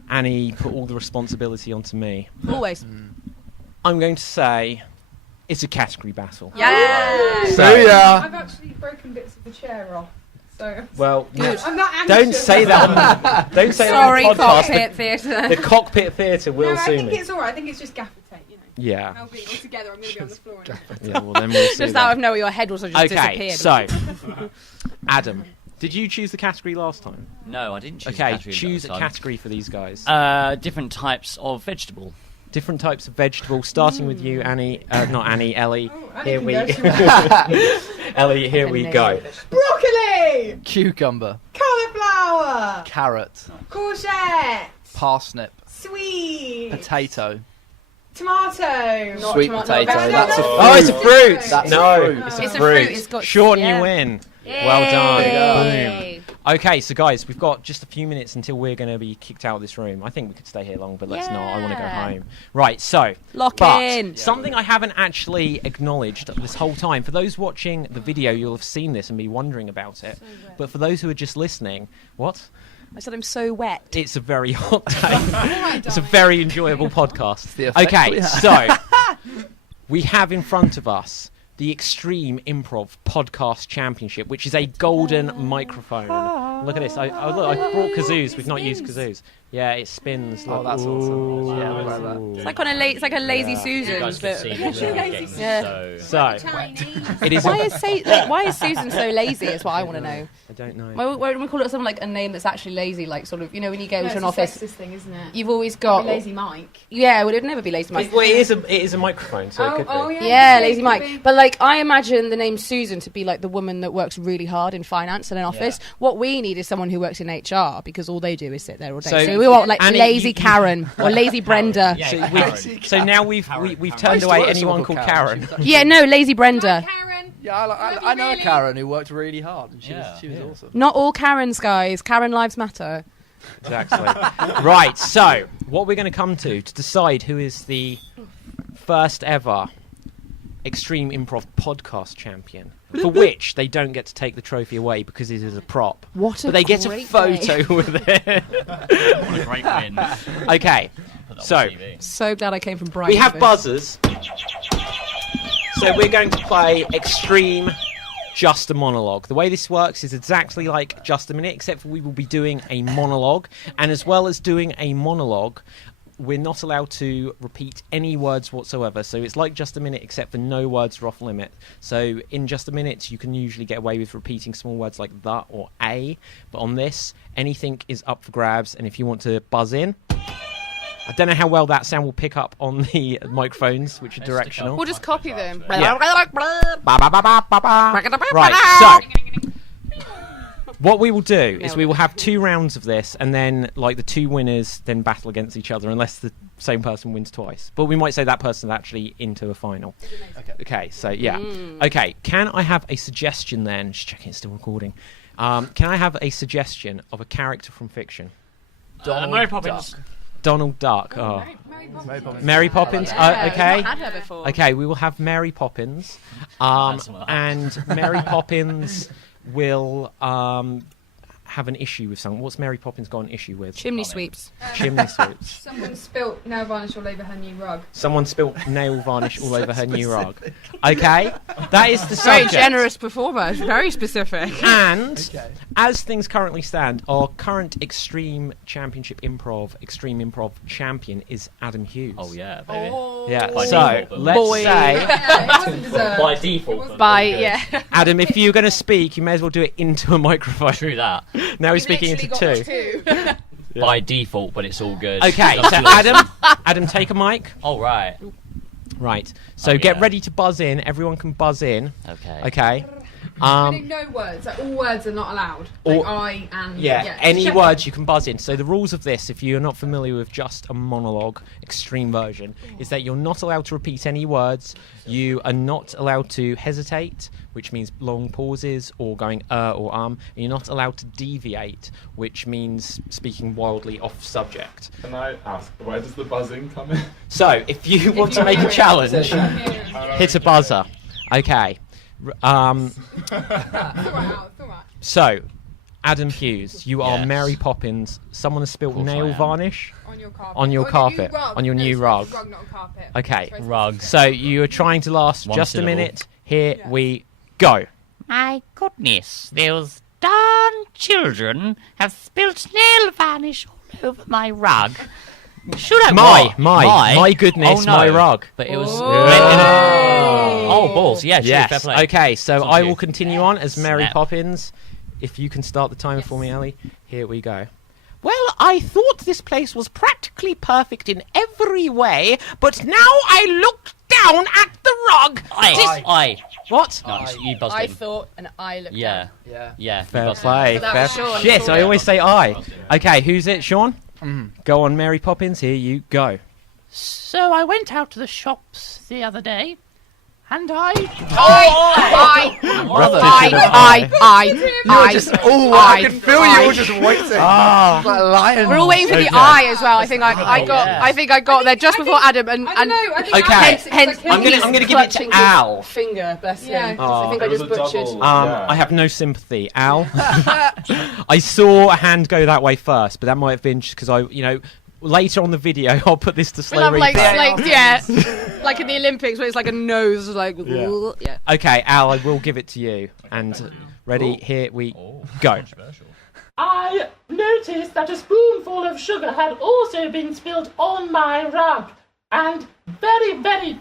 Annie put all the responsibility onto me. Always. I'm going to say it's a category battle. Yeah. So, I've actually broken bits of the chair off, so... well, I'm not anxious. don't say that. Don't say Sorry, that on the podcast. cockpit theatre. The cockpit theatre will No, I sue think me. it's alright. I think it's just gaffer tape, you know. Yeah. I'll be all together. I'm going to be on the floor. Yeah. Well, then we'll see. Just out of nowhere, your head also just Okay. disappeared. So, Adam, did you choose the category last time? No, I didn't choose. Okay. a category Choose a last time. category for these guys. Different types of vegetable. Different types of vegetables, starting with you, Annie. Not Annie, Ellie. Oh, Annie Here can we go if she Ellie, here we go. Broccoli! Cucumber, Cauliflower! carrot, Courgette! parsnip, Sweet! potato, Tomato! Not sweet tomato, potato. no, That's a no. Oh, it's a fruit. That's no, a fruit. it's It's a a fruit. fruit, it's got- Sean, yeah. you win. Well done. Yay. Boom. Okay, so guys, we've got just a few minutes until we're going to be kicked out of this room. I think we could stay here long, but let's not. I want to go Yeah. home. Right, so Lock but in. something I haven't actually acknowledged this whole time. For those watching the video, you'll have seen this and be wondering about it. But for those who are just listening, what? I said I'm so wet. It's a very hot day. It's a very enjoyable podcast. the effect Okay, we have. so we have in front of us the Extreme Improv Podcast Championship, which is a golden microphone. Look at this. I brought kazoos. We've not used kazoos. Yeah, it spins. Oh, Look. that's awesome. Yeah, I like that. Ooh. It's like it's like a lazy Susan's, but So it is. why is Susan so lazy? Is what I want to know. I don't know. Why don't we call it something like a name that's actually lazy? Like sort of, you know, when you go No, to an it's a office, sexist thing, isn't it? you've always got Lazy Mike. Yeah, well, it would never be lazy Mike. Well, it is a microphone, so it could be. yeah. Yeah, it lazy could Mike. be. But like, I imagine the name Susan to be like the woman that works really hard in finance in an office. What we need is someone who works in HR, because all they do is sit there all day. So- So we want like Annie, lazy you- Karen or lazy Brenda. So now we've turned I used to away work with anyone someone called called Karen. Karen. Yeah, no, lazy Brenda. Karen. Karen. Yeah, I know a Karen who worked really hard, and she was awesome. Not all Karens, guys. Karen lives matter. Exactly. Right, so what we're going to come to decide who is the first ever Extreme Improv Podcast Champion, for which they don't get to take the trophy away because it is a prop. What a But they get a great photo day. with it. What a great win. Okay, Put that on so TV. So glad I came from Brighton. we have buzzers. So we're going to play Extreme Just a Monologue. The way this works is exactly like Just a Minute, except for we will be doing a monologue. And as well as doing a monologue, we're not allowed to repeat any words whatsoever. So it's like Just a Minute, except for no words are off limit. So in Just a Minute, you can usually get away with repeating small words like the or a. But on this, anything is up for grabs. And if you want to buzz in... I don't know how well that sound will pick up on the microphones, which are directional. We'll just copy them. Yeah. Right, so what we will do is we will have 2 rounds of this, and then like the 2 winners then battle against each other, unless the same person wins twice. But we might say that person's actually into a final. Okay, so yeah. Okay, can I have a suggestion then? Just checking it's still recording. Can I have a suggestion of a character from fiction? Mary Poppins. Donald Duck. Oh. Mary Poppins. Mary Poppins. Yeah, Okay. we've not had her before. Okay, we will have Mary Poppins, and Mary Poppins will have an issue with something. What's Mary Poppins got an issue with? Chimney sweeps. Chimney sweeps. Someone spilt nail varnish all over her new rug. Someone spilt nail varnish all over her new rug. Okay, that is the Very subject. generous performer. Very specific. And as things currently stand, our current Extreme Championship Extreme Improv champion is Adam Hughes. Oh, yeah, baby. Yeah. By So default, but- let's Boy. say, Yeah, it wasn't deserved. By default. but By, good. yeah. Adam, if you're going to speak, you may as well do it into a microphone. True that. Now he's speaking into 2. By default, but it's all good. Okay, That's so yours. Adam, take a mic. All right. Right. So Oh, get yeah. ready to buzz in. Everyone can buzz in. Okay. Okay. No words. Like, all words are not allowed. Like Or- I and Any Check- words you can buzz in. So the rules of this, if you're not familiar with just a monologue extreme version, is that you're not allowed to repeat any words. You are not allowed to hesitate, which means long pauses or going or And you're not allowed to deviate, which means speaking wildly off subject. Can I ask, where does the buzzing come in? So if you want to make a challenge, hit a buzzer. Okay. It's all right, Al, it's all right. So, Adam Hughes, you are Yes. Mary Poppins. Someone has spilt Of course I nail am. varnish. On your carpet. On your Oh, carpet. rug. On your No, new it's rug. rug, not a carpet. Okay. It's very Rug. So you are trying to last One just syllable. a minute. Here we go. My goodness, those darn children have spilt nail varnish all over my rug. Should I My goodness, Oh, no. my rug. But it was. Oh. Oh, balls. Yeah, true, fair Yes. play. Okay, so It's on I you. will continue on as Mary Snap. Poppins. If you can start the timer for me, Ellie. Here we go. Well, I thought this place was practically perfect in every way, but now I looked down at the rug. I. What? Nice. You buzzed I in. thought and I looked Yeah. down. Yeah. Yeah. you Fair buzzed in. play. But that Fair was Sean. Shit, I always say I. Okay, who's it, Sean? Mm. Go on, Mary Poppins. Here you go. So I went out to the shops the other day, and I I can feel you all just waiting. Ah. Like a lion. We're all waiting for the Okay. eye as well. I think I got there just before Adam and I don't know. I think Okay. hence I'm gonna give it to Al. Finger, bless Yeah. him. Oh. I think I It was just a butchered. double. I have no sympathy. Al, I saw a hand go that way first, but that might have been just because later on the video, I'll put this to slow We'll have replay. like in the Olympics where it's like a nose, like yeah. Okay, Al, I will give it to you. And ready, here we go. Controversial. I noticed that a spoonful of sugar had also been spilled on my rug, and very. Very.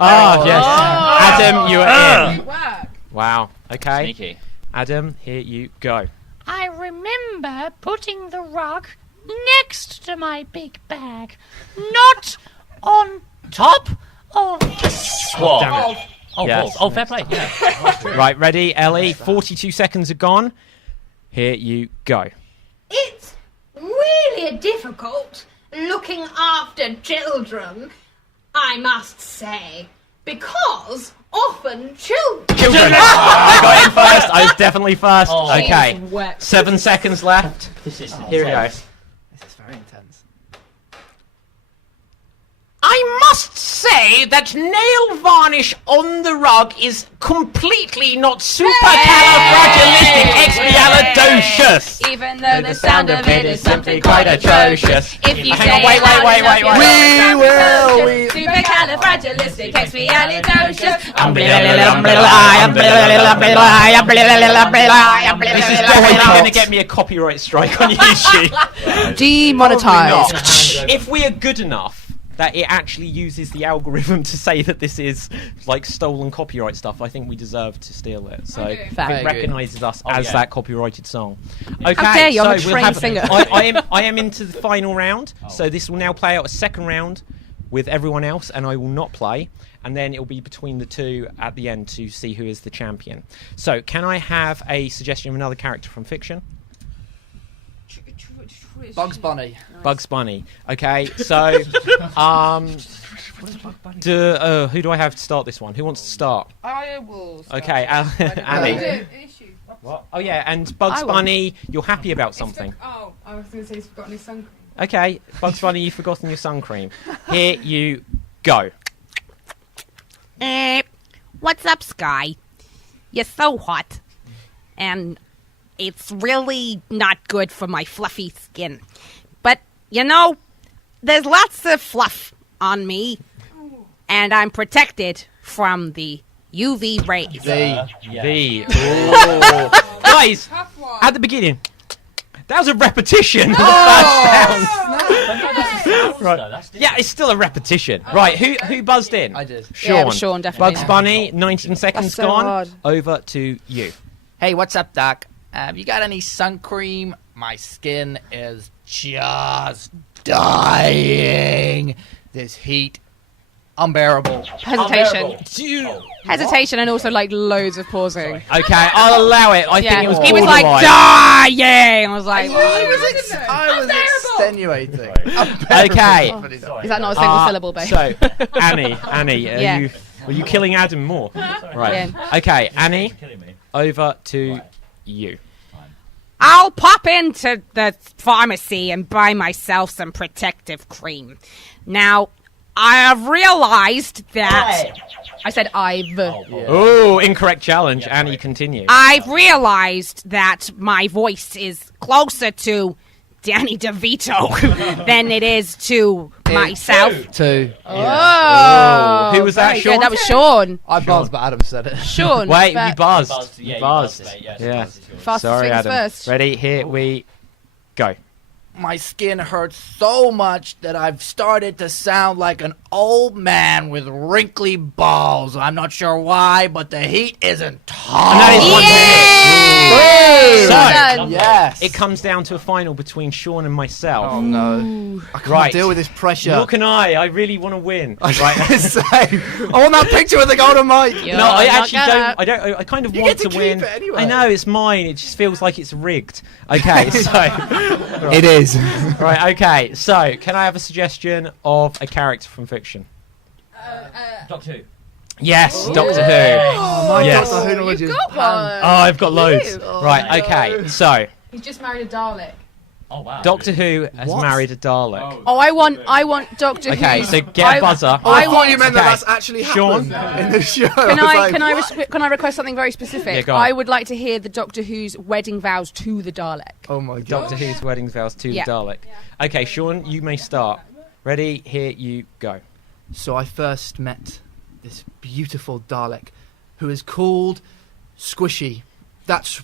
Ah, yes. Adam, you are in. Good work. Wow. Okay. Sneaky. Adam, here you go. I remember putting the rug next to my big bag, not on top of the What? Damn it. Oh, Yes. balls. Oh, fair play. Yeah. Right, ready, Ellie? 42 seconds are gone. Here you go. It's really difficult looking after children, I must say, Because often children. I got in first. I was definitely first. Oh. Okay. Wet. 7 seconds left. This is Here we go. This is very intense. I must say that nail varnish on the rug is completely not supercalifragilisticexpialidocious. Even though the sound of it is simply quite atrocious. If you Hang on, say wait. We will. Supercalifragilisticexpialidocious. This is definitely going to get me a copyright strike on YouTube. Demonetized. If we are good enough that it actually uses the algorithm to say that this is like stolen copyright stuff, I think we deserve to steal it. So Okay. Fair. it recognises us as that copyrighted song. Okay, How dare you, I'm a so trained singer. I am into the final round, so this will now play out a second round with everyone else, and I will not play, and then it will be between the two at the end to see who is the champion. So can I have a suggestion of another character from fiction? Bugs Bunny. Bugs Bunny. Okay, so who do I have to start this one? Who wants to start? I will. Okay, Annie. What? Oh yeah, and Bugs Bunny, you're happy about something. Oh, I was going to say he's forgotten his sun cream. Okay, Bugs Bunny, you've forgotten your sun cream. Here you go. What's up, Sky? You're so hot. And it's really not good for my fluffy skin. But, you know, there's lots of fluff on me. And I'm protected from the UV rays. Guys, Tough one. at the beginning, that was a repetition. Right. Yeah, it's still a repetition. Right, who buzzed in? I did. Sean. Yeah, it was Sean, definitely. Bugs Bunny, 19 seconds That's so gone. hard. Over to you. Hey, what's up, Doc? Have you got any sun cream? My skin is just dying. This heat, unbearable. Hesitation and also like loads of pausing. Okay, I'll allow it. I think it was he was like borderline. dying. I was like, I was extenuating. Okay. is that not a single syllable, babe? So, Annie, Yeah. were you killing Adam more? Right. Yeah. Okay, Annie, over to you. I'll pop into the pharmacy and buy myself some protective cream. Now, I have realized that... I said I've. Oh, incorrect challenge. Annie, continue. I've realized that my voice is closer to Danny DeVito than it is to myself. Two. Oh, Who was that, very Sean? good. That was Sean. I buzzed, but Adam said it. Sean. Wait, but you buzzed. Yeah, You you buzzed. buzzed, mate. Yes, Yeah. Fastest Sorry, fingers Adam. first. Ready? Here we go. My skin hurts so much that I've started to sound like an old man with wrinkly balls. I'm not sure why, but the heat isn't And that is 1 minute. Well So, done. Yes. it comes down to a final between Sean and myself. Oh no! I can't Right. deal with this pressure. Nor can I really want to win. Right. Right. Same. I want that picture with the golden mic. No, I You're actually not gonna. don't. I kind of You want get to to win. keep it anyway. I know it's mine. It just feels like it's rigged. Okay, so It is. right. Okay, so can I have a suggestion of a character from fiction? Doctor Who. Yes, Doctor Who. Oh, my Yes. Doctor Who knowledge You've is got one. Oh, I've got loads. You. Right. Okay, so He's just married a Dalek. Oh wow. Doctor Who has What? married a Dalek. Oh, I want Doctor Okay, Who. so get a buzzer. I thought you meant that Okay. that's actually Sean? happened in the show. Can was I like, can I what? can I request something very specific? Yeah, go on. I would like to hear the Doctor Who's wedding vows to the Dalek. Oh my god. Doctor Who's wedding vows to Yeah. the Dalek. Okay, Sean, you may start. Ready? Here you go. So I first met this beautiful Dalek, who is called Squishy. That's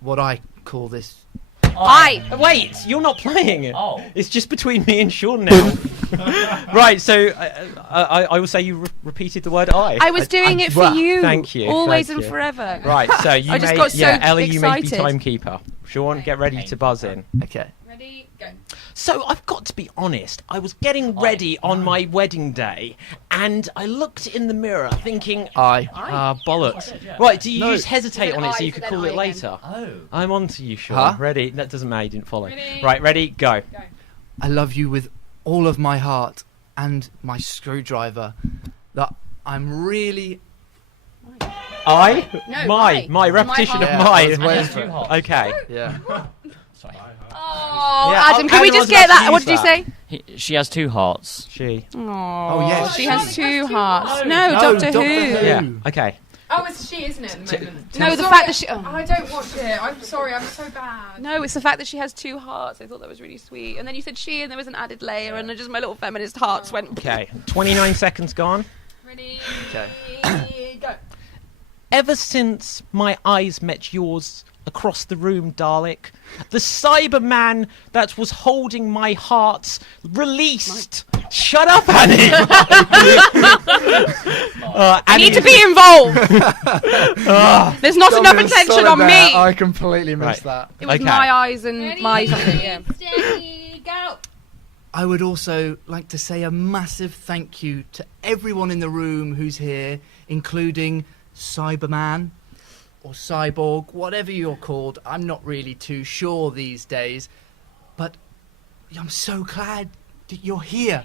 what I call this. Wait, you're not playing it. Oh. It's just between me and Sean now. Right, so I will say you repeated the word I. I was doing it for well, you. thank you, Always thank and you. forever. Right, so you I just may, got so Ellie, you may be excited. timekeeper. Sean, get ready to buzz in. Okay. Ready, go. So I've got to be honest, I was getting ready on my wedding day, and I looked in the mirror thinking, bollocks. Right, do you No. just hesitate on it so you So could then call I it again. later? Oh. I'm on to you, Sean. Huh? Ready? That doesn't matter, you didn't follow. Ready? Right, ready, go. I love you with all of my heart and my screwdriver. That I'm really... My repetition of Yeah, my. I was waiting for it. Okay. Yeah. Sorry. Oh, Yeah, Adam, can we Adam just was get about that? to What did you use say? She has 2 hearts. She. Oh, yes. she has 2 hearts. No, No, Doctor Doctor Who. Who. Yeah. Okay. Oh, it's she, isn't it, at the moment? No, the Sorry, fact that she... I don't watch it. I'm sorry, I'm so bad. No, it's the fact that she has 2 hearts. I thought that was really sweet. And then you said she, and there was an added layer, and then just my little feminist hearts went... Okay. 29 seconds gone. Ready? Okay. Go. Ever since my eyes met yours across the room, Dalek, the Cyberman that was holding my heart released. Shut up, Annie! I need to be involved. There's not enough attention on me. I completely missed that. It was Okay. my eyes and Ready? my something, yeah. Steady, go. I would also like to say a massive thank you to everyone in the room who's here, including Cyberman or Cyborg, whatever you're called. I'm not really too sure these days, but I'm so glad that you're here.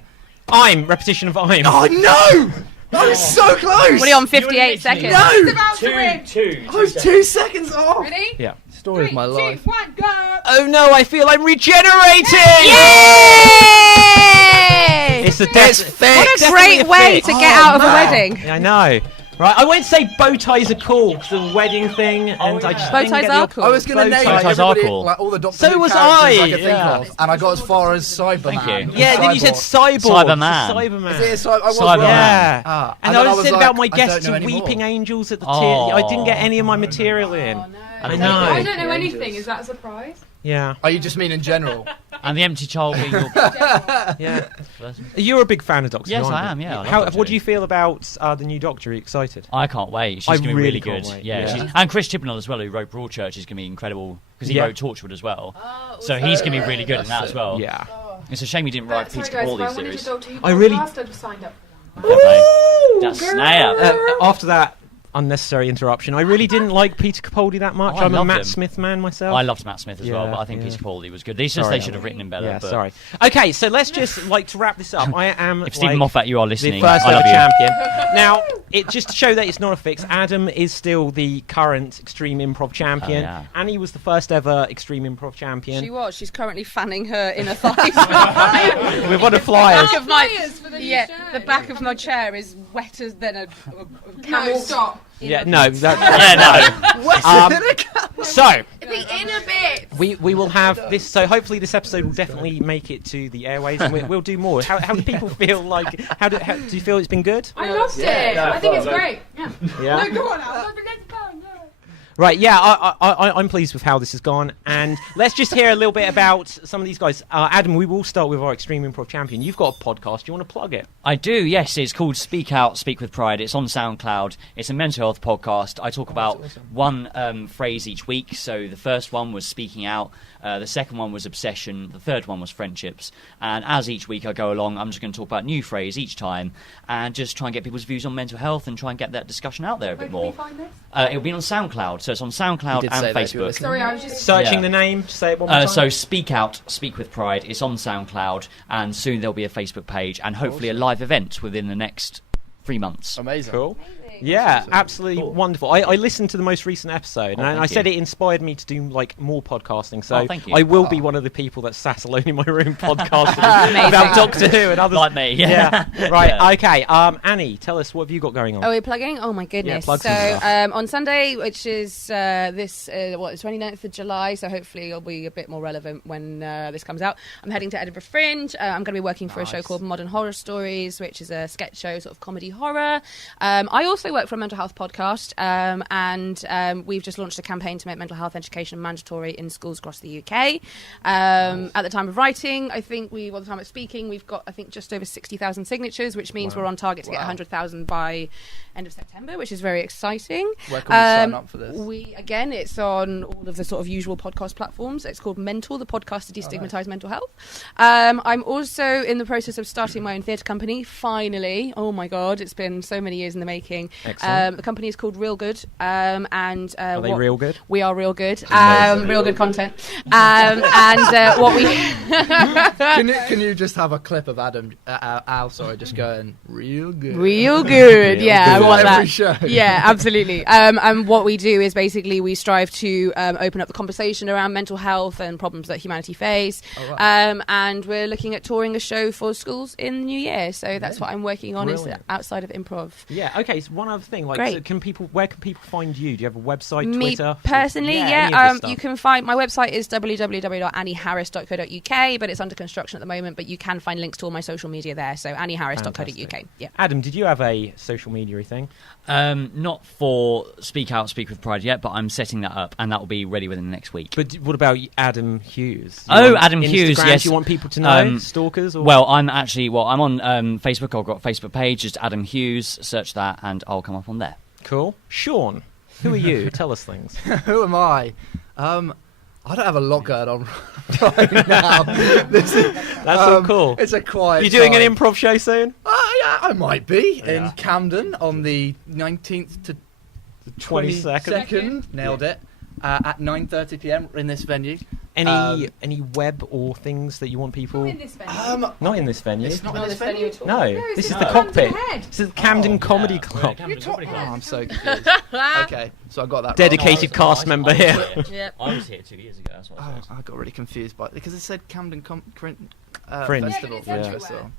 I'm. Repetition of I'm. Oh no! I was so close! What are you on, 58 seconds? No! It's about to win. I was 2 seconds off! Ready? Yeah. Story of my 3, life. 2, 1, go. Oh no, I feel I'm regenerating! Yay! It's a What a great way to get out of a wedding. I know. Right, I won't say bow ties are cool, 'cause the wedding thing, and I just Bow didn't ties get the are op- cool. I was going to name Bow like, ties are everybody, cool. like all the Doctor So Who was characters I, I could yeah. think of, and I got as far as Cyberman. Thank you. and Yeah, then you said Cyborg. cyborg. Cyberman. Cyberman. Is it I was Cyberman. wrong. Yeah. Ah, And then I was said like, about my I don't guests know of anymore. Weeping Angels at the Oh. I didn't get any of my material in. Oh, no. I I know. don't know The anything. Angels. Is that a surprise? Yeah. Oh, you just mean in general? And the empty child being your... Yeah. You're a big fan of Doctor Who, Yes, aren't I you? am, yeah, I love How, Doctor what do Who. you feel about the new Doctor? Are you excited? I can't wait. She's I going to be really really can't good. wait, Yeah, yeah. and Chris Chibnall as well, who wrote Broadchurch, is going to be incredible because he Yeah. wrote Torchwood as well. So he's going to be really good in that as well. Yeah. It's a shame he didn't write Sorry, Peter guys, if I Capaldi's wanted to series. Doctor Who I really- podcast, I'd have signed up for Okay. That's snap. After that unnecessary interruption, I really didn't like Peter Capaldi that much. Oh, I I'm a loved Matt him. Smith man myself. I loved Matt Smith as well, Yeah, but I think yeah. Peter Capaldi was good. They just Sorry, they should have written him better. Yeah, but sorry. Okay, so let's just like to wrap this up. I am If Stephen like, Moffat, you are the listening, first I ever love you. champion. Now, it just to show that it's not a fix. Adam is still the current Extreme Improv champion. Oh, yeah. Annie was the first ever Extreme Improv champion. She was. She's currently fanning her inner thighs. With one of the flyers. back of my, Flyers for the new yeah, show. the back of my chair is wetter than a No, camel. stop. Yeah, no. That, Yeah, no. so The inner bit. we will have this. So hopefully this episode will definitely make it to the airways, and we'll do more. How do people feel? Like, how do you feel it's been good? I loved it. I think it's great. Yeah. Yeah. No, go on, Al. Let's go. No. Right, yeah, I'm pleased with how this has gone, and let's just hear a little bit about some of these guys. Adam, we will start with our Extreme Improv champion. You've got a podcast. Do you want to plug it? I do, yes. It's called Speak Out, Speak with Pride. It's on SoundCloud. It's a mental health podcast. I talk about one phrase each week. So the first one was speaking out. The second one was obsession. The third one was friendships. And as each week I go along, I'm just going to talk about a new phrase each time and just try and get people's views on mental health and try and get that discussion out there a Where bit can we more. find this? It'll be on SoundCloud. So it's on You SoundCloud did say and that if you were Facebook. listening. Sorry, I was just Searching Yeah. the name. Just say it one more time. So Speak Out, Speak with Pride. It's on SoundCloud, and soon there'll be a Facebook page, and hopefully a live event within the next 3 months. Amazing. Cool. Yeah, absolutely wonderful. I listened to the most recent episode, and I thank said you. it inspired me to do like more podcasting. So Oh, thank you. I will be one of the people that sat alone in my room podcasting about Doctor Who and others. Like me, Yeah. Right. Yeah. Okay. Annie, tell us what have you got going on? Oh, we're plugging? Oh my goodness. plug So some stuff. on Sunday, which is the 29th of July, so hopefully it'll be a bit more relevant when this comes out. I'm heading to Edinburgh Fringe. I'm going to be working for a show called Modern Horror Stories, which is a sketch show, sort of comedy horror. I also work for a mental health podcast, and we've just launched a campaign to make mental health education mandatory in schools across the UK. At the time of writing, I think by the time of speaking, we've got, I think, just over 60,000 signatures, which means we're on target to get 100,000 by end of September, which is very exciting. Where can we sign up for this? It's on all of the sort of usual podcast platforms. It's called Mental, the podcast to destigmatise mental health. I'm also in the process of starting my own theatre company, finally. Oh my God, it's been so many years in the making. Excellent. The company is called Real Good. And Are they real good? We are real good. Real good content. And what we Can you just have a clip of Al, just going real good? Real good. Yeah, I want every that. show. Yeah, absolutely. And what we do is basically we strive to open up the conversation around mental health and problems that humanity face. Oh, wow. And we're looking at touring a show for schools in the new year. So that's what I'm working on is Brilliant. outside of improv. Yeah. Okay. So one other thing, like, Great. so where can people find you? Do you have a website, Me Twitter? personally, any yeah. of this You stuff? can find my website is www.annieharris.co.uk, but it's under construction at the moment. But you can find links to all my social media there. So annieharris.co.uk. Yeah. Adam, did you have a social media thing? Not for Speak Out, Speak with Pride yet, but I'm setting that up, and that will be ready within the next week. But what about Adam Hughes? Adam Hughes, Instagram, yes. Do you want people to know? Stalkers? Or? Well, I'm on Facebook. I've got a Facebook page, just Adam Hughes. Search that, and I'll come up on there. Cool. Sean, who are you? Tell us things. Who am I? I don't have a lot going on right now. That's so cool. It's a quiet. You doing time. an improv show soon? Yeah, I might be in Camden on the 19th to the 22nd. Nailed it. At 9:30 p.m. in this venue. Any web or things that you want people? Not in this venue. Not in this venue. It's not in this venue at all. No, No, this it's is the the cockpit. Head. This is the Camden Comedy Club. I'm so confused. Okay, so I got that. Dedicated cast member here. Yep. I was here 2 years ago. That's what I said. I got really confused because it said Camden Fringe. Festival. Yeah, but it's Fringe everywhere. Festival.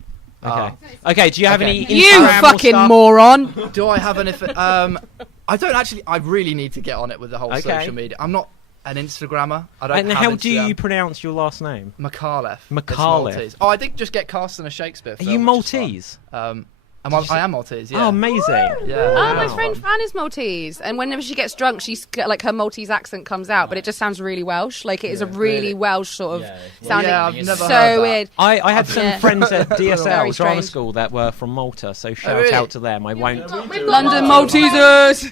Okay. Okay. Do you have any? You Instagram or fucking stuff? moron. Do I have anything? I don't actually. I really need to get on it with the whole Okay. social media. I'm not an Instagrammer. I don't. And have how do Instagram. you pronounce your last name? Micallef. It's Micallef. Maltese. Oh, I did just get cast in a Shakespeare Are film. you which is fun. Maltese? I am Maltese. Yeah. Oh, amazing. Yeah. Oh, my Wow. friend Fran is Maltese, and whenever she gets drunk, she's like her Maltese accent comes out, but it just sounds really Welsh. Like it is a really Welsh sort of sounding. Yeah, I've never so heard that. weird. I had some Yeah. friends at DSL Very drama strange. school that were from Malta, so shout really? out to them. I won't. London Maltesers.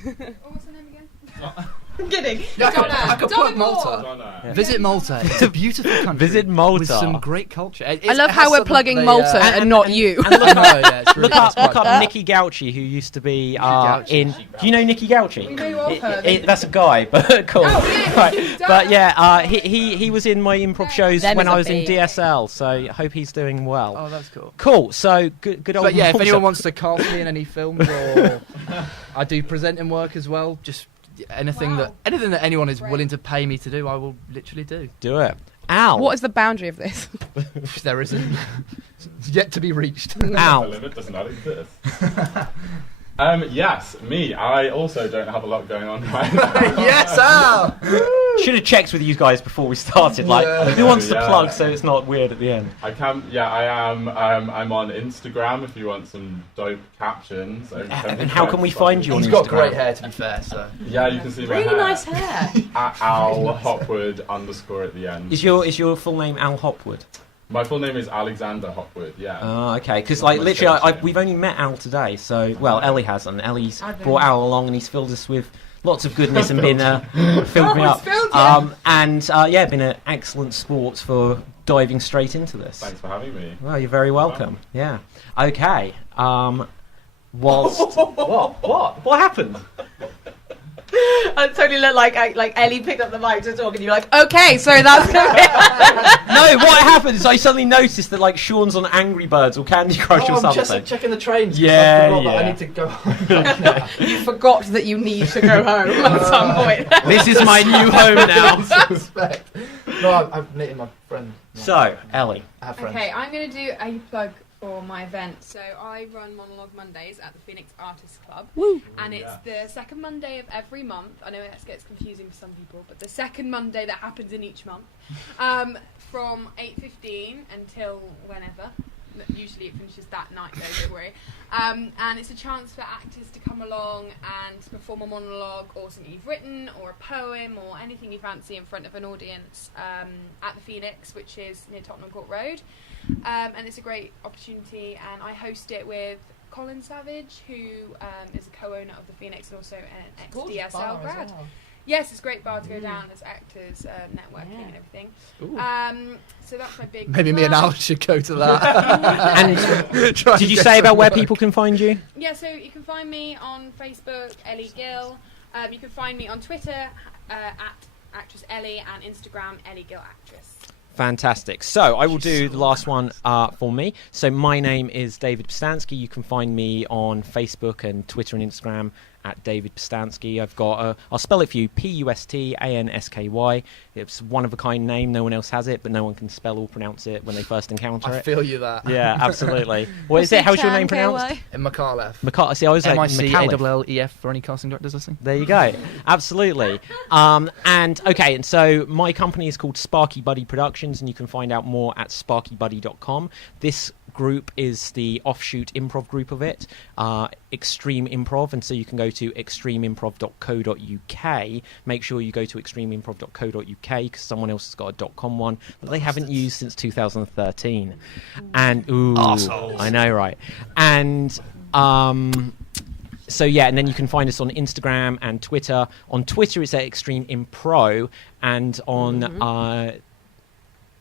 What's her name again? I'm kidding. Yeah, I could Donna plug Malta. Donna. Visit Malta. It's a beautiful country. Visit Malta. with some great culture. I love how we're plugging Malta and not you. I know, yeah, it's really Look it's up quite- Nikki Gauchi, who used to be Gauchi. in. Do you know Nikki Gauchi? We know of her. That's a guy, but cool. yeah, Right. he's done But that. yeah, he was in my improv shows Them when is I a was in big- DSL, so I hope he's doing well. Oh, that's cool. Cool. So good old. But yeah, if Malta. anyone wants to cast me in any films or I do presenting work as well, just anything that anyone is willing to pay me to do, I will literally do. Do it. Al. What is the boundary of this? There isn't. It's yet to be reached. The Al. limit does not exist. Yes, me. I also don't have a lot going on right now. Yes, Al! Should have checked with you guys before we started. Like, Yeah. who wants to Yeah. plug so it's not weird at the end? I can. Yeah, I am. I'm on Instagram if you want some dope captions. And how can we find you on He's Instagram? got great hair, to be fair, so... Yeah, you can see my Really hair. nice hair. At Al Hopwood _ at the end. Is your full name Al Hopwood? My full name is Alexander Hopwood. Yeah. Oh, okay. Because That's like my literally, stage name. we've only met Al today. So Ellie hasn't. Ellie's brought Al along, and he's filled us with lots of goodness and been filled me up. Been an excellent sport for diving straight into this. Thanks for having me. Well, you're very welcome. Yeah. Okay. Whilst what happened? I totally look like Ellie picked up the mic to talk, and you're like, okay, so that's gonna be. No, what happened is I suddenly noticed that like Sean's on Angry Birds or Candy Crush or I'm something. just checking the trains. 'cause Yeah, I forgot that yeah. I need to go home. You forgot that you need to go home at some point. This is my new home now. Respect. No, I've met my friend. So, Ellie. I have friends. Okay, I'm going to do a plug for my event. So I run Monologue Mondays at the Phoenix Artists Club. Woo. And it's the second Monday of every month. I know that gets confusing for some people, but the second Monday that happens in each month. From 8:15 until whenever. Usually it finishes that night though, don't worry. And it's a chance for actors to come along and perform a monologue or something you've written or a poem or anything you fancy in front of an audience at the Phoenix, which is near Tottenham Court Road. And it's a great opportunity, and I host it with Colin Savage, who is a co-owner of the Phoenix and also an ex-DSL grad. Yes, it's a great bar to go down. There's actors, networking and everything. So that's my big Maybe me and plug. Al should go to that. And Try did you get say some about where work. people can find you? Yeah, so you can find me on Facebook, Ellie Gill. You can find me on Twitter at actress Ellie and Instagram Ellie Gill actress. Fantastic. So I will do the last one for me. So my name is David Pustansky. You can find me on Facebook and Twitter and Instagram at David Pustansky. I've got I'll spell it for you, Pustansky. It's one of a kind name. No one else has it, but no one can spell or pronounce it when they first encounter I it. feel you that. Yeah, absolutely. What is it? How's your name pronounced? In Micallef. See, I was like Micallef. Micallef for any casting directors listening. There you go. Absolutely. And so my company is called Sparky Buddy Productions, and you can find out more at sparkybuddy.com. This group is the offshoot improv group of it, Extreme Improv, and so you can go to extremeimprov.co.uk. Make sure you go to extremeimprov.co.uk because someone else has got a .com one that they haven't used since 2013. And I know, right? And so yeah, and then you can find us on Instagram and Twitter. On Twitter, it's at Extreme Impro, and on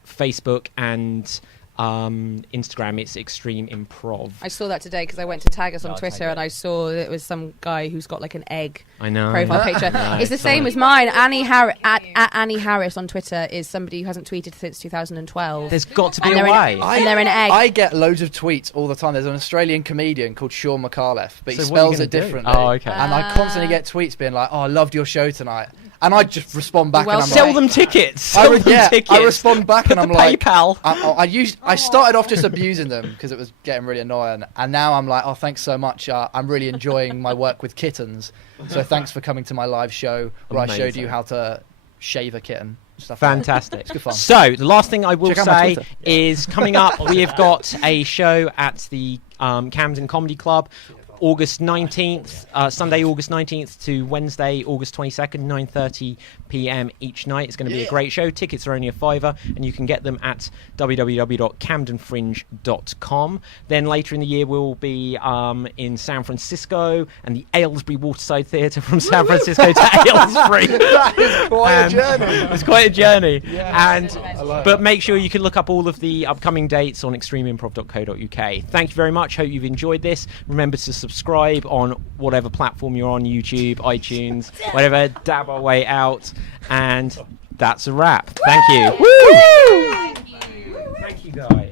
Facebook and Instagram, it's Extreme Improv. I saw that today because I went to tag us on Twitter and I saw it was some guy who's got like an egg profile picture. It's the same as mine. Annie Harris on Twitter is somebody who hasn't tweeted since 2012. There's got to be And a way. and they're an egg. I get loads of tweets all the time. There's an Australian comedian called Sean Micallef, but he So what are you spells gonna it do? differently. Oh, okay. And I constantly get tweets being like, "Oh, I loved your show tonight," and I just respond back and I'm Sell like, them tickets. I Sell them tickets. I respond back and I'm the like, PayPal. I started off just abusing them because it was getting really annoying, and now I'm like, oh, thanks so much. I'm really enjoying my work with kittens, so thanks for coming to my live show where I showed Amazing. you how to shave a kitten. Stuff Fantastic. It's good fun. So the last thing I will Check out my say Twitter. is coming up, we have got a show at the Camden Comedy Club. August 19th, Sunday, August 19th to Wednesday, August 22nd, 9:30 p.m. each night. It's going to be a great show. Tickets are only a £5, and you can get them at www.camdenfringe.com. Then later in the year, we'll be in San Francisco and the Aylesbury Waterside Theatre from San Francisco to Aylesbury. That is quite a journey. It's quite a journey. Yeah. And love but it. make sure you can look up all of the upcoming dates on extremeimprov.co.uk. Thank you very much. Hope you've enjoyed this. Remember to subscribe on whatever platform you're on, YouTube, iTunes, whatever, dab our way out. And that's a wrap. Thank you. Woo! Thank you guys.